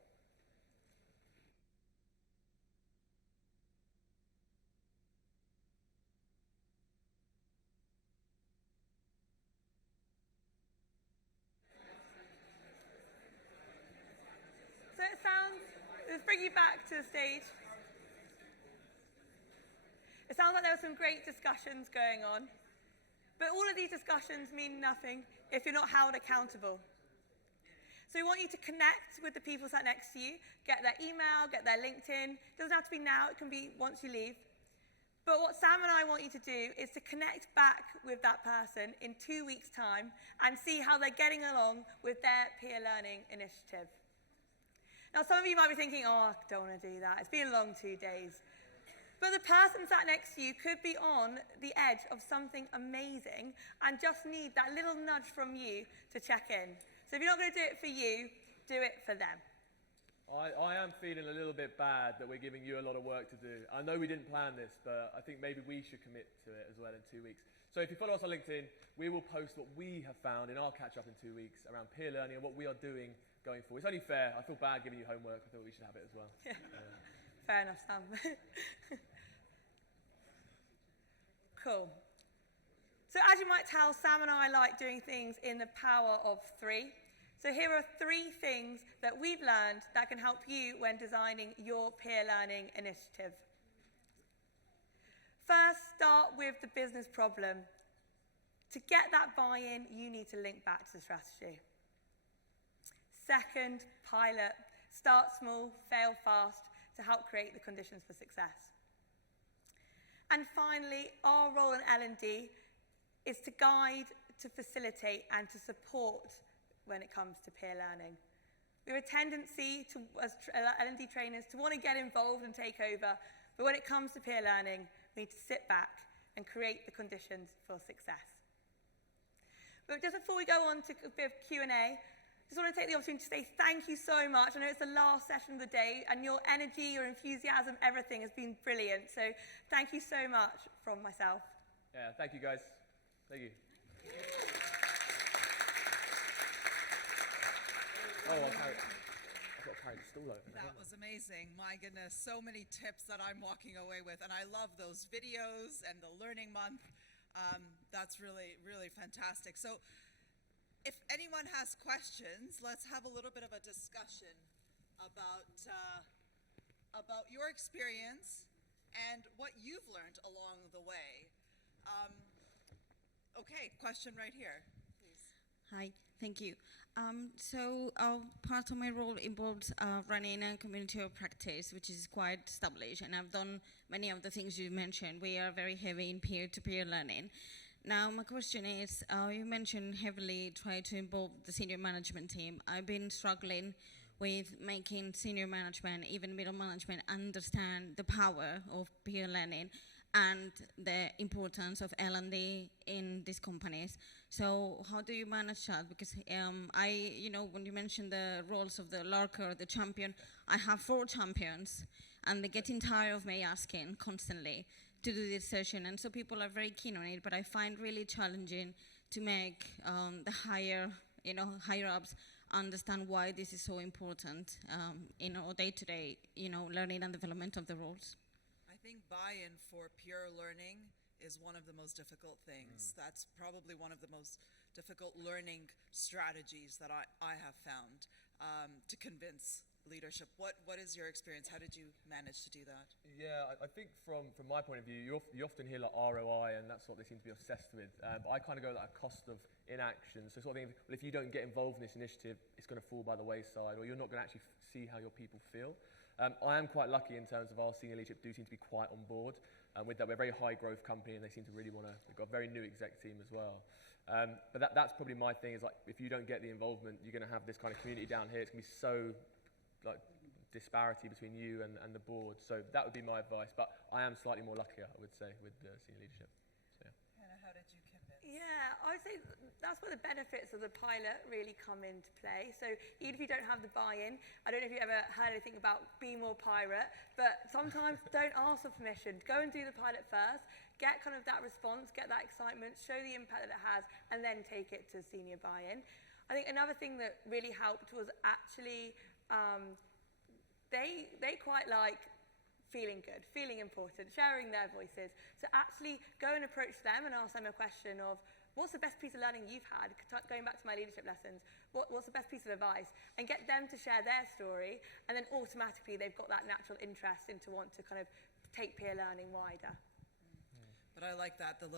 Let's bring you back to the stage. It sounds like there were some great discussions going on, but all of these discussions mean nothing if you're not held accountable. So we want you to connect with the people sat next to you, get their email, get their LinkedIn. It doesn't have to be now, it can be once you leave. But what Sam and I want you to do is to connect back with that person in 2 weeks' time and see how they're getting along with their peer learning initiative. Now, some of you might be thinking, oh, I don't want to do that. It's been a long 2 days. But the person sat next to you could be on the edge of something amazing and just need that little nudge from you to check in. So if you're not going to do it for you, do it for them. I am feeling a little bit bad that we're giving you a lot of work to do. I know we didn't plan this, but I think maybe we should commit to it as well in 2 weeks. So if you follow us on LinkedIn, we will post what we have found in our catch-up in 2 weeks around peer learning and what we are doing going forward. It's only fair. I feel bad giving you homework. I thought we should have it as well. Yeah. Fair enough, Sam. Cool. So as you might tell, Sam and I like doing things in the power of 3. So here are 3 things that we've learned that can help you when designing your peer learning initiative. First, start with the business problem. To get that buy-in, you need to link back to the strategy. Second, pilot. Start small, fail fast to help create the conditions for success. And finally, our role in L&D is to guide, to facilitate, and to support when it comes to peer learning. We have a tendency to, as L&D trainers, to want to get involved and take over, but when it comes to peer learning, we need to sit back and create the conditions for success. But just before we go on to a bit of Q&A, I just want to take the opportunity to say thank you so much. I know it's the last session of the day, and your energy, your enthusiasm, everything has been brilliant. So thank you so much from myself. Yeah, thank you guys. Thank you. Oh, I've got to carry the stool over. That was amazing. My goodness, so many tips that I'm walking away with. And I love those videos and the Learning Month. That's really, really fantastic. So if anyone has questions, let's have a little bit of a discussion about your experience and what you've learned along the way. Okay, question right here, please. Hi, thank you. So part of my role involves running a community of practice, which is quite established, and I've done many of the things you mentioned. We are very heavy in peer-to-peer learning. Now, my question is, you mentioned heavily try to involve the senior management team. I've been struggling with making senior management, even middle management, understand the power of peer learning and the importance of L&D in these companies. So how do you manage that? Because when you mentioned the roles of the lurker or the champion, I have 4 champions, and they're getting tired of me asking constantly to do this session. And so people are very keen on it, but I find really challenging to make the higher ups understand why this is so important in our day-to-day, learning and development of the roles. I think buy-in for peer learning is one of the most difficult things. That's probably one of the most difficult learning strategies that I have found to convince leadership. What is your experience? How did you manage to do that? Yeah, I think from my point of view, you often hear like ROI, and that's what they seem to be obsessed with. But I kind of go like a cost of inaction. So sort of think, well, if you don't get involved in this initiative, it's going to fall by the wayside, or you're not going to actually see how your people feel. I am quite lucky in terms of our senior leadership do seem to be quite on board. With that, we're a very high growth company, and they seem to really want to. We've got a very new exec team as well. But that's probably my thing. Is like if you don't get the involvement, you're going to have this kind of community down here. It's going to be so like disparity between you and the board. So that would be my advice. But I am slightly more luckier, I would say, with the senior leadership. So, yeah. Hannah, how did you convince? Yeah, I would say that's where the benefits of the pilot really come into play. So even if you don't have the buy-in, I don't know if you've ever heard anything about Be More Pirate, but sometimes don't ask for permission. Go and do the pilot first, get kind of that response, get that excitement, show the impact that it has, and then take it to senior buy-in. I think another thing that really helped was actually they quite like feeling good, feeling important, sharing their voices. So actually go and approach them and ask them a question of, what's the best piece of learning you've had? Going back to my leadership lessons, what's the best piece of advice? And get them to share their story, and then automatically they've got that natural interest into want to kind of take peer learning wider. But I like that, the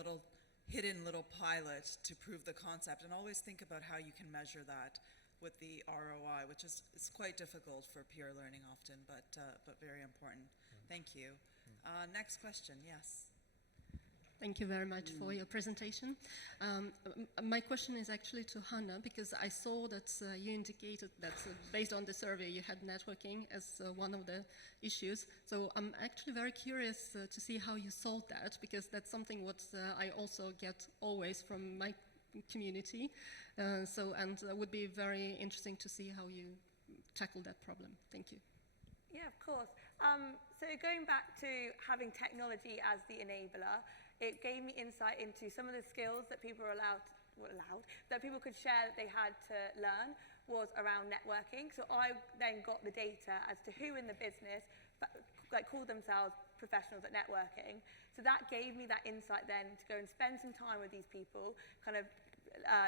hidden little pilot to prove the concept, and always think about how you can measure that with the ROI, which is quite difficult for peer learning often, but very important. Thank you. Next question, yes. Thank you very much for your presentation. My question is actually to Hannah, because I saw that you indicated that based on the survey you had networking as one of the issues. So I'm actually very curious to see how you solved that, because that's something what I also get always from my community. And it would be very interesting to see how you tackle that problem. Thank you. Yeah, of course. So going back to having technology as the enabler, it gave me insight into some of the skills that people were that people could share that they had to learn was around networking. So I then got the data as to who in the business called themselves professionals at networking. So that gave me that insight then to go and spend some time with these people, kind of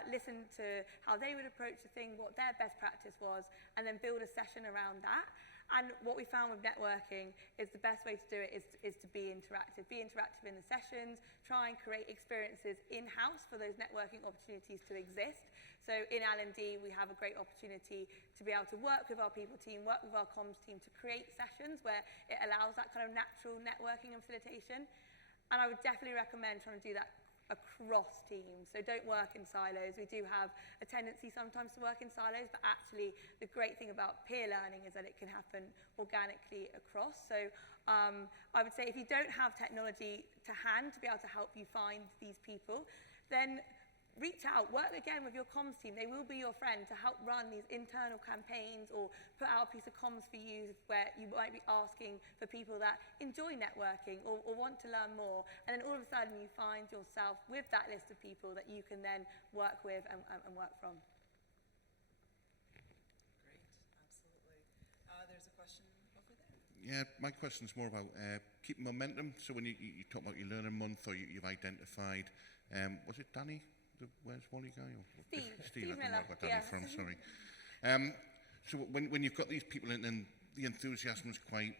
listen to how they would approach the thing, what their best practice was, and then build a session around that. And what we found with networking is the best way to do it is to be interactive. Be interactive in the sessions, try and create experiences in-house for those networking opportunities to exist. So in L&D, we have a great opportunity to be able to work with our people team, work with our comms team to create sessions where it allows that kind of natural networking and facilitation. And I would definitely recommend trying to do that across teams. So don't work in silos. We do have a tendency sometimes to work in silos, but actually the great thing about peer learning is that it can happen organically across. So I would say if you don't have technology to hand to be able to help you find these people, then reach out, work again with your comms team. They will be your friend to help run these internal campaigns or put out a piece of comms for you where you might be asking for people that enjoy networking or want to learn more. And then all of a sudden you find yourself with that list of people that you can then work with and work from. Great, absolutely. There's a question over there. Yeah, my question's more about keeping momentum. So when you talk about your learning month or you've identified, was it Danny? Where's Wally guy? Steve, I don't know where Danny from, sorry. So when you've got these people in, and the enthusiasm is quite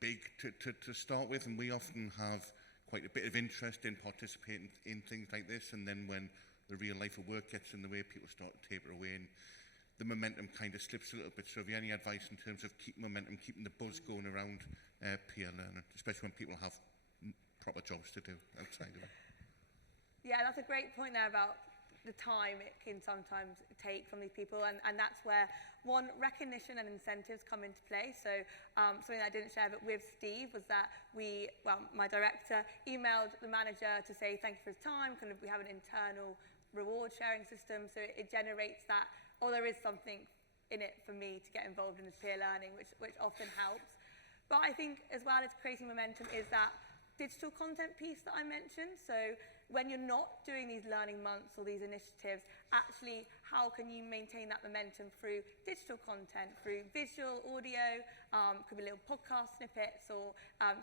big to start with, and we often have quite a bit of interest in participating in things like this, and then when the real life of work gets in the way, people start to taper away, and the momentum kind of slips a little bit. So have you any advice in terms of keeping momentum, keeping the buzz going around peer learning, especially when people have proper jobs to do outside of it? Yeah, that's a great point there about the time it can sometimes take from these people, and that's where one, recognition and incentives come into play. So something I didn't share but with Steve was that my director emailed the manager to say thank you for his time. Kind of, we have an internal reward sharing system, so it generates that, there is something in it for me to get involved in this peer learning, which often helps. But I think as well as creating momentum is that digital content piece that I mentioned. So when you're not doing these learning months or these initiatives, actually how can you maintain that momentum through digital content, through visual, audio, could be little podcast snippets or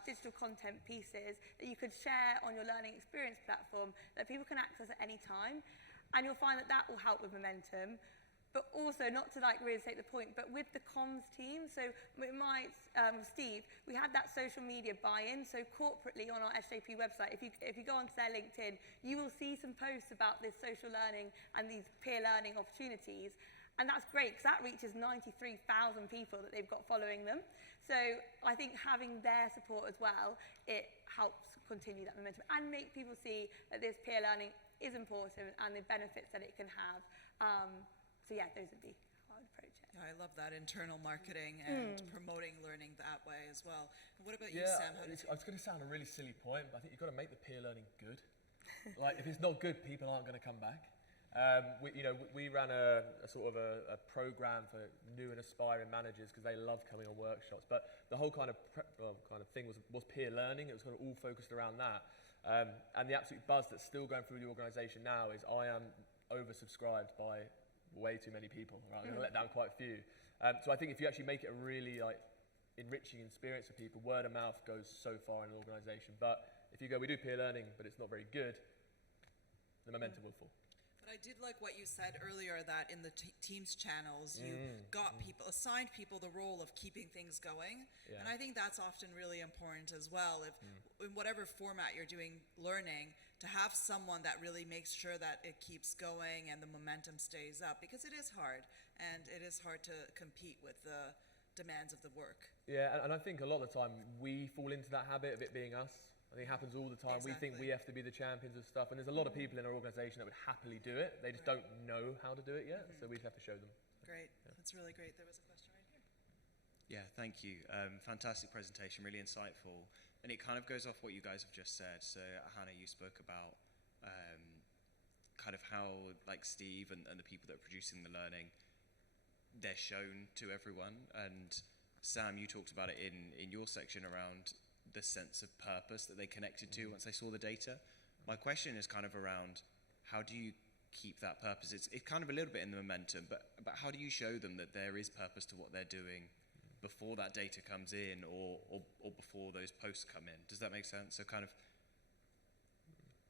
digital content pieces that you could share on your learning experience platform that people can access at any time. And you'll find that that will help with momentum. But also, not to really take the point, but with the comms team, so with Steve, we had that social media buy-in, so corporately on our SJP website, if you go onto their LinkedIn, you will see some posts about this social learning and these peer learning opportunities. And that's great, because that reaches 93,000 people that they've got following them. So I think having their support as well, it helps continue that momentum and make people see that this peer learning is important and the benefits that it can have. So yeah, those would be how I'd approach it. Yeah, I love that internal marketing and promoting learning that way as well. And what about you, Sam? It's going to sound a really silly point, but I think you've got to make the peer learning good. Like, if it's not good, people aren't going to come back. We ran a sort of a program for new and aspiring managers because they love coming on workshops. But the whole kind of thing was peer learning. It was kind of all focused around that. And the absolute buzz that's still going through the organisation now is I am oversubscribed by way too many people. Right? I'm going to let down quite a few. So I think if you actually make it a really enriching experience for people, word of mouth goes so far in an organisation. But if you go, we do peer learning, but it's not very good, the momentum will fall. But I did like what you said earlier, that in the Teams channels, you assigned people the role of keeping things going. Yeah. And I think that's often really important as well. If in whatever format you're doing learning, to have someone that really makes sure that it keeps going and the momentum stays up, because it is hard, and it is hard to compete with the demands of the work. Yeah, and I think a lot of the time we fall into that habit of it being us. I think it happens all the time. We think we have to be the champions of stuff, and there's a lot of people in our organisation that would happily do it. They just don't know how to do it yet, so we just have to show them. Great. That's really great. There was a question right here. Yeah, thank you. Fantastic presentation, really insightful. And it kind of goes off what you guys have just said. So, Hannah, you spoke about kind of how, like, Steve and the people that are producing the learning, they're shown to everyone. And Sam, you talked about it in your section around the sense of purpose that they connected to once they saw the data. My question is kind of around, how do you keep that purpose? It's kind of a little bit in the momentum, but how do you show them that there is purpose to what they're doing before that data comes in or before those posts come in? Does that make sense? So kind of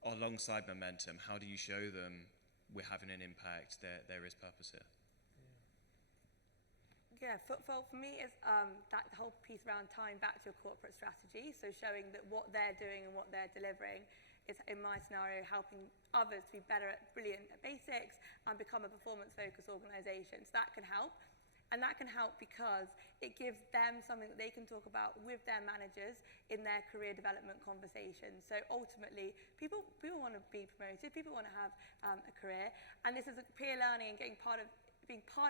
alongside momentum, how do you show them we're having an impact, there is purpose here? Yeah, for me, it's that whole piece around tying back to your corporate strategy, so showing that what they're doing and what they're delivering is, in my scenario, helping others to be brilliant at basics and become a performance-focused organisation. So that can help. And that can help because it gives them something that they can talk about with their managers in their career development conversations. So ultimately, people want to be promoted, people want to have a career, and this is peer learning and being part of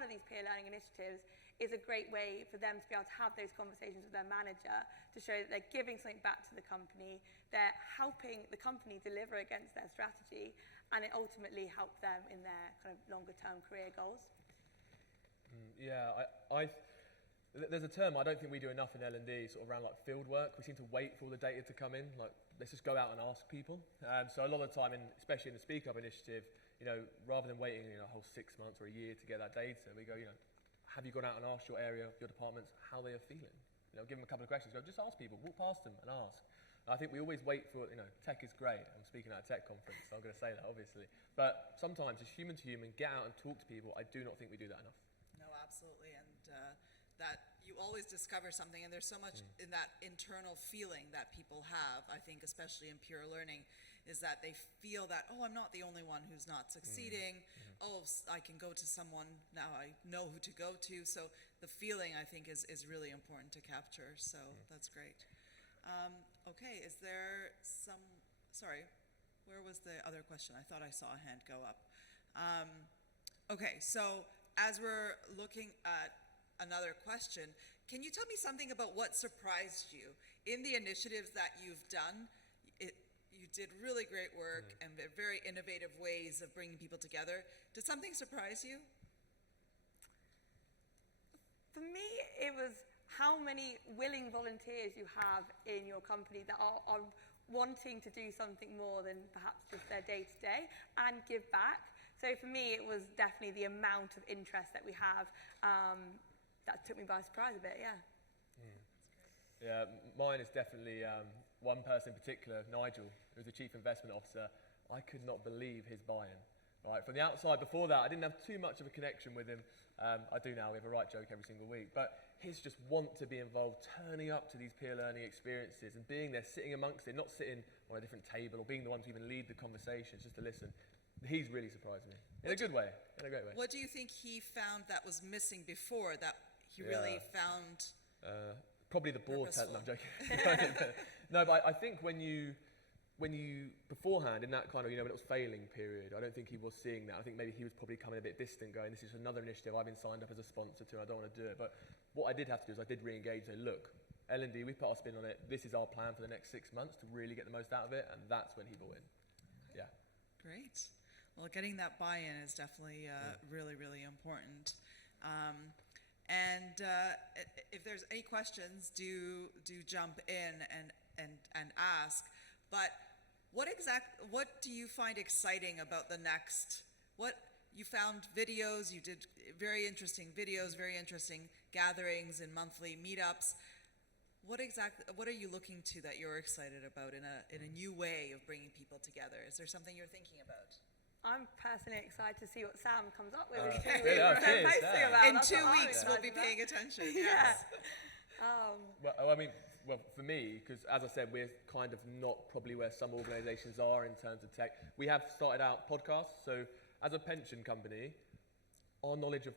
these peer learning initiatives is a great way for them to be able to have those conversations with their manager to show that they're giving something back to the company, they're helping the company deliver against their strategy, and it ultimately helps them in their kind of longer term career goals. Yeah, there's a term I don't think we do enough in L&D, sort of around like field work. We seem to wait for all the data to come in, like let's just go out and ask people. So a lot of the time, especially in the Speak Up initiative, rather than waiting a whole 6 months or a year to get that data, we go, have you gone out and asked your area, your departments, how they are feeling? Give them a couple of questions. Go, just ask people, walk past them and ask. And I think we always wait for, tech is great. I'm speaking at a tech conference, so I'm going to say that, obviously. But sometimes, just human to human, get out and talk to people. I do not think we do that enough. No, absolutely. And that you always discover something, and there's so much in that internal feeling that people have, I think, especially in pure learning, is that they feel that, oh, I'm not the only one who's not succeeding. Oh, I can go to someone, now I know who to go to. So the feeling, I think, is really important to capture. So that's great. Okay, is there sorry, where was the other question? I thought I saw a hand go up. Okay, so as we're looking at another question, can you tell me something about what surprised you in the initiatives that you've done? You did really great work and very innovative ways of bringing people together. Did something surprise you? For me, it was how many willing volunteers you have in your company that are wanting to do something more than perhaps just their day-to-day and give back. So for me, it was definitely the amount of interest that we have that took me by surprise a bit, yeah. Yeah, mine is definitely one person in particular, Nigel, who's the Chief Investment Officer. I could not believe his buy-in. Right, from the outside, before that, I didn't have too much of a connection with him. I do now, we have a right joke every single week. But his just want to be involved, turning up to these peer learning experiences and being there, sitting amongst it, not sitting on a different table or being the one to even lead the conversations, just to listen. He's really surprised me, in a good way, in a great way. What do you think he found that was missing before, that he really found probably the board test. No, I'm joking. No, but I think when you beforehand in that kind of, when it was failing period, I don't think he was seeing that. I think maybe he was probably coming a bit distant, going, this is another initiative I've been signed up as a sponsor to, and I don't want to do it. But what I did have to do is I did re-engage and say, look, L&D, we put our spin on it. This is our plan for the next 6 months to really get the most out of it, and that's when he bought in. Yeah. Great. Well, getting that buy-in is definitely really, really important. And if there's any questions, do jump in and ask. But what do you find exciting about the next? What you found videos, you did very interesting videos, very interesting gatherings and monthly meetups. What are you looking to that you're excited about in a new way of bringing people together? Is there something you're thinking about? I'm personally excited to see what Sam comes up with. In 2 weeks, we'll be paying attention. Yes. Well, for me, because as I said, we're kind of not probably where some organisations are in terms of tech. We have started out podcasts. So as a pension company, our knowledge of,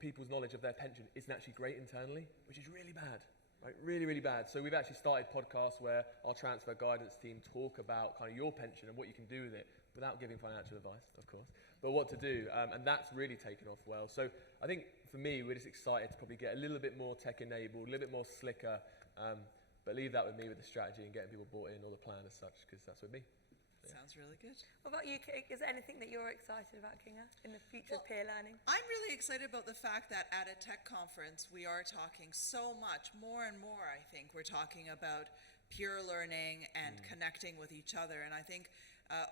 people's knowledge of their pension isn't actually great internally, which is really bad. Right, really, really bad. So we've actually started podcasts where our transfer guidance team talk about kind of your pension and what you can do with it without giving financial advice, of course, but what to do. And that's really taken off well. So I think for me, we're just excited to probably get a little bit more tech-enabled, a little bit more slicker, but leave that with me with the strategy and getting people bought in or the plan as such, because that's with me. Sounds really good. What about you, Kate? Is there anything that you're excited about, Kinga, in the future of peer learning? I'm really excited about the fact that at a tech conference, we are talking so much, more and more, I think, we're talking about peer learning and connecting with each other. And I think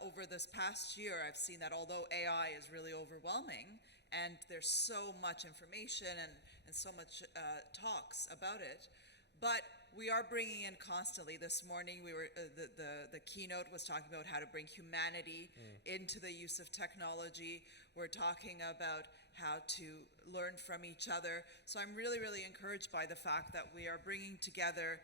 over this past year, I've seen that although AI is really overwhelming, and there's so much information and so much talks about it, but we are bringing in constantly. This morning, we were the keynote was talking about how to bring humanity into the use of technology. We're talking about how to learn from each other. So I'm really, really encouraged by the fact that we are bringing together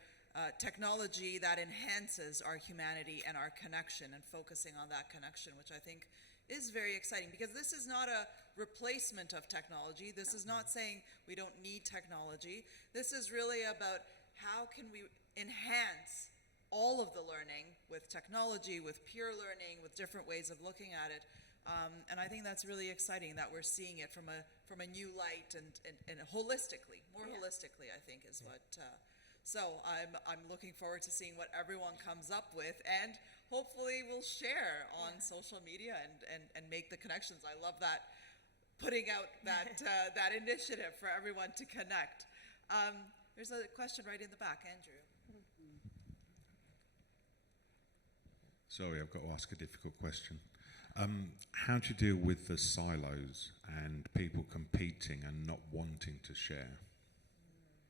technology that enhances our humanity and our connection, and focusing on that connection, which I think is very exciting, because this is not a replacement of technology. This is not saying we don't need technology. This is really about how can we enhance all of the learning with technology, with peer learning, with different ways of looking at it. And I think that's really exciting that we're seeing it from a new light and holistically, holistically, I think is what. So I'm looking forward to seeing what everyone comes up with, and hopefully we'll share on social media and make the connections. I love that, putting out that that initiative for everyone to connect. There's a question right in the back, Andrew. Sorry, I've got to ask a difficult question. How do you deal with the silos and people competing and not wanting to share?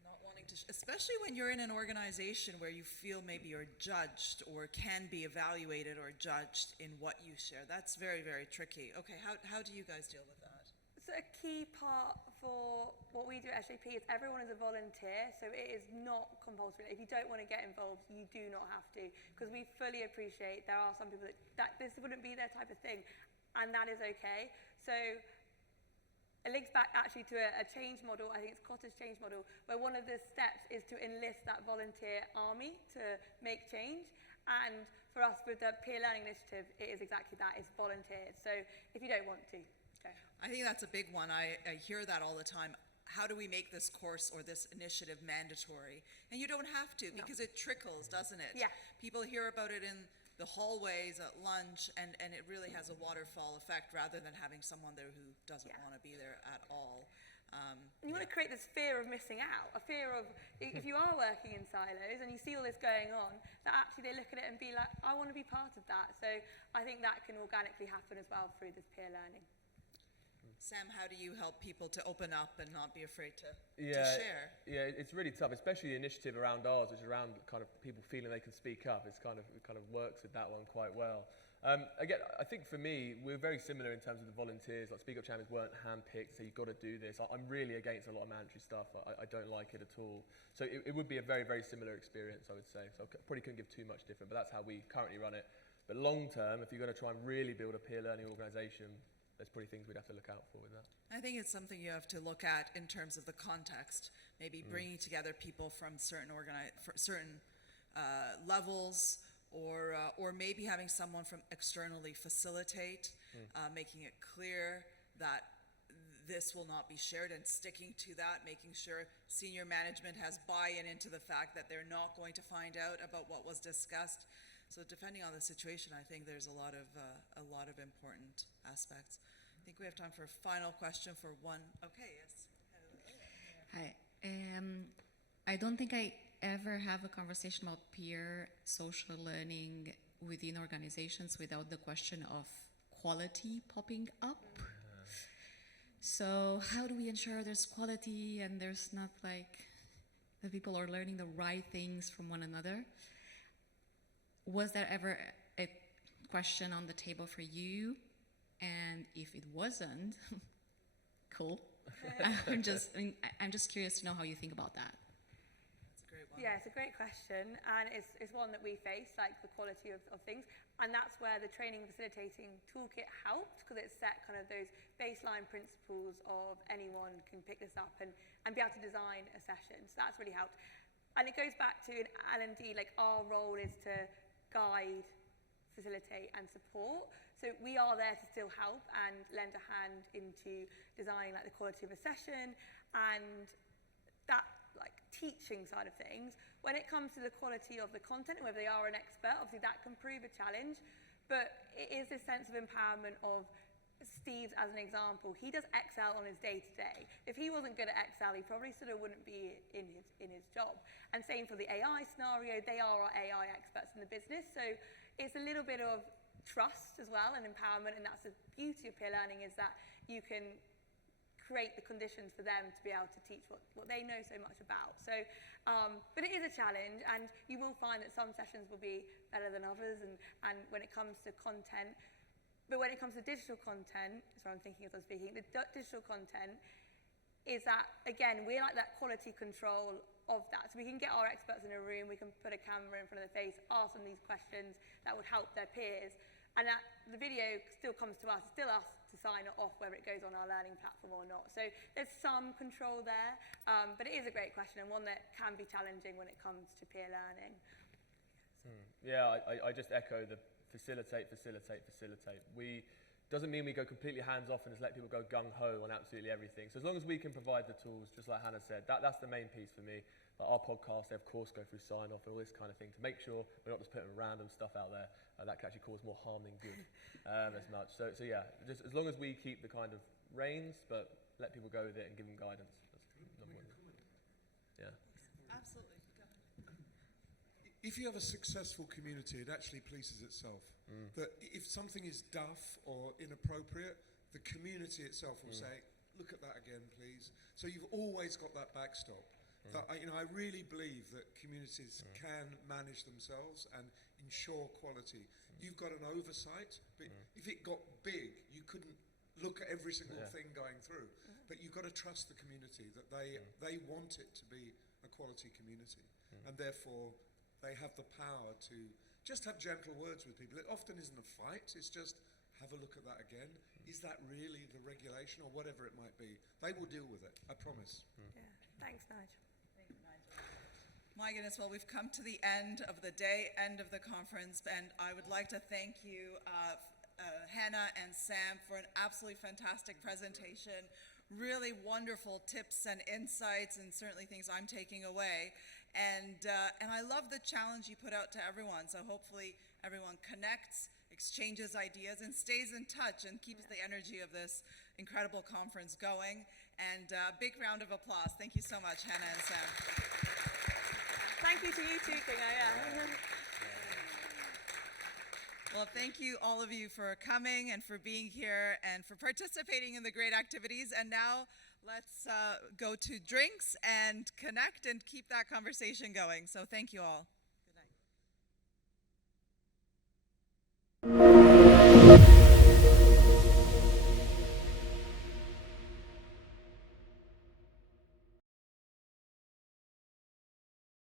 Not wanting to, especially when you're in an organization where you feel maybe you're judged or can be evaluated or judged in what you share. That's very, very tricky. Okay, how do you guys deal with that? So a key part for what we do at SJP is everyone is a volunteer, so it is not compulsory. If you don't want to get involved, you do not have to, because we fully appreciate there are some people that this wouldn't be their type of thing, and that is okay. So it links back actually to a change model. I think it's cottage change model, where one of the steps is to enlist that volunteer army to make change. And for us with the peer learning initiative, it is exactly that, it's volunteers. So if you don't want to, okay. I think that's a big one. I hear that all the time. How do we make this course or this initiative mandatory? And you don't have to, because it trickles, doesn't it? Yeah. People hear about it in the hallways at lunch, and it really has a waterfall effect, rather than having someone there who doesn't want to be there at all. You want to create this fear of missing out, a fear of, if you are working in silos and you see all this going on, that actually they look at it and be like, I want to be part of that. So I think that can organically happen as well through this peer learning. Sam, how do you help people to open up and not be afraid to share? Yeah, it's really tough, especially the initiative around ours, which is around kind of people feeling they can speak up. It kind of works with that one quite well. Again, I think for me, we're very similar in terms of the volunteers. Like Speak Up Champions weren't handpicked, so you've got to do this. I'm really against a lot of mandatory stuff. I don't like it at all. So it would be a very, very similar experience, I would say. So I probably couldn't give too much different, but that's how we currently run it. But long term, if you're going to try and really build a peer learning organisation, there's probably things we'd have to look out for with that. I think it's something you have to look at in terms of the context. Maybe bringing together people from certain levels, or maybe having someone from externally facilitate, making it clear that this will not be shared, and sticking to that, making sure senior management has buy-in into the fact that they're not going to find out about what was discussed. So depending on the situation, I think there's a lot of important aspects. I think we have time for a final question for one. Okay, yes. Hi. I don't think I ever have a conversation about peer social learning within organizations without the question of quality popping up. So how do we ensure there's quality and there's not like the people are learning the right things from one another? Was there ever a question on the table for you? And if it wasn't, cool. I'm just curious to know how you think about that. That's a great one. Yeah, it's a great question, and it's one that we face, like the quality of things. And that's where the training facilitating toolkit helped, because it set kind of those baseline principles of anyone can pick this up and be able to design a session. So that's really helped. And it goes back to in L&D, like our role is to guide, facilitate and support. So we are there to still help and lend a hand into designing like the quality of a session and that like teaching side of things. When it comes to the quality of the content, whether they are an expert, obviously that can prove a challenge, but it is this sense of empowerment of Steve's as an example. He does Excel on his day-to-day. If he wasn't good at Excel, he probably sort of wouldn't be in his job. And same for the AI scenario, they are our AI experts in the business. So it's a little bit of trust as well and empowerment, and that's the beauty of peer learning, is that you can create the conditions for them to be able to teach what they know so much about. So, but it is a challenge, and you will find that some sessions will be better than others, and when it comes to content. But when it comes to digital content, sorry, I'm thinking as I'm speaking, the digital content is that, again, we're like that quality control of that. So we can get our experts in a room, we can put a camera in front of their face, ask them these questions that would help their peers. And that the video still comes to us, it's still us to sign it off whether it goes on our learning platform or not. So there's some control there, but it is a great question and one that can be challenging when it comes to peer learning. Yeah, I just echo the facilitate. Doesn't mean we go completely hands off and just let people go gung-ho on absolutely everything. So as long as we can provide the tools, just like Hannah said, that's the main piece for me. Like our podcast, they of course go through sign-off and all this kind of thing to make sure we're not just putting random stuff out there that can actually cause more harm than good as much. So yeah, just as long as we keep the kind of reins, but let people go with it and give them guidance. That's number one. Yeah. Absolutely. If you have a successful community, it actually pleases itself. That if something is duff or inappropriate, the community itself will say, look at that again, please. So you've always got that backstop. That I really believe that communities can manage themselves and ensure quality. You've got an oversight, but if it got big, you couldn't look at every single thing going through. But you've got to trust the community, that they want it to be a quality community. And therefore, they have the power to just have gentle words with people. It often isn't a fight, it's just have a look at that again. Is that really the regulation or whatever it might be? They will deal with it, I promise. Yeah, thanks, Nigel. My goodness, well, we've come to the end of the day, end of the conference, and I would like to thank you, Hannah and Sam, for an absolutely fantastic presentation. Really wonderful tips and insights, and certainly things I'm taking away. And I love the challenge you put out to everyone. So hopefully everyone connects, exchanges ideas, and stays in touch and keeps the energy of this incredible conference going. And a big round of applause. Thank you so much, Hannah and Sam. Thank you to you too, Kinga. Yeah. Well, thank you, all of you, for coming and for being here and for participating in the great activities. And now let's go to drinks and connect and keep that conversation going. So thank you all. Good night.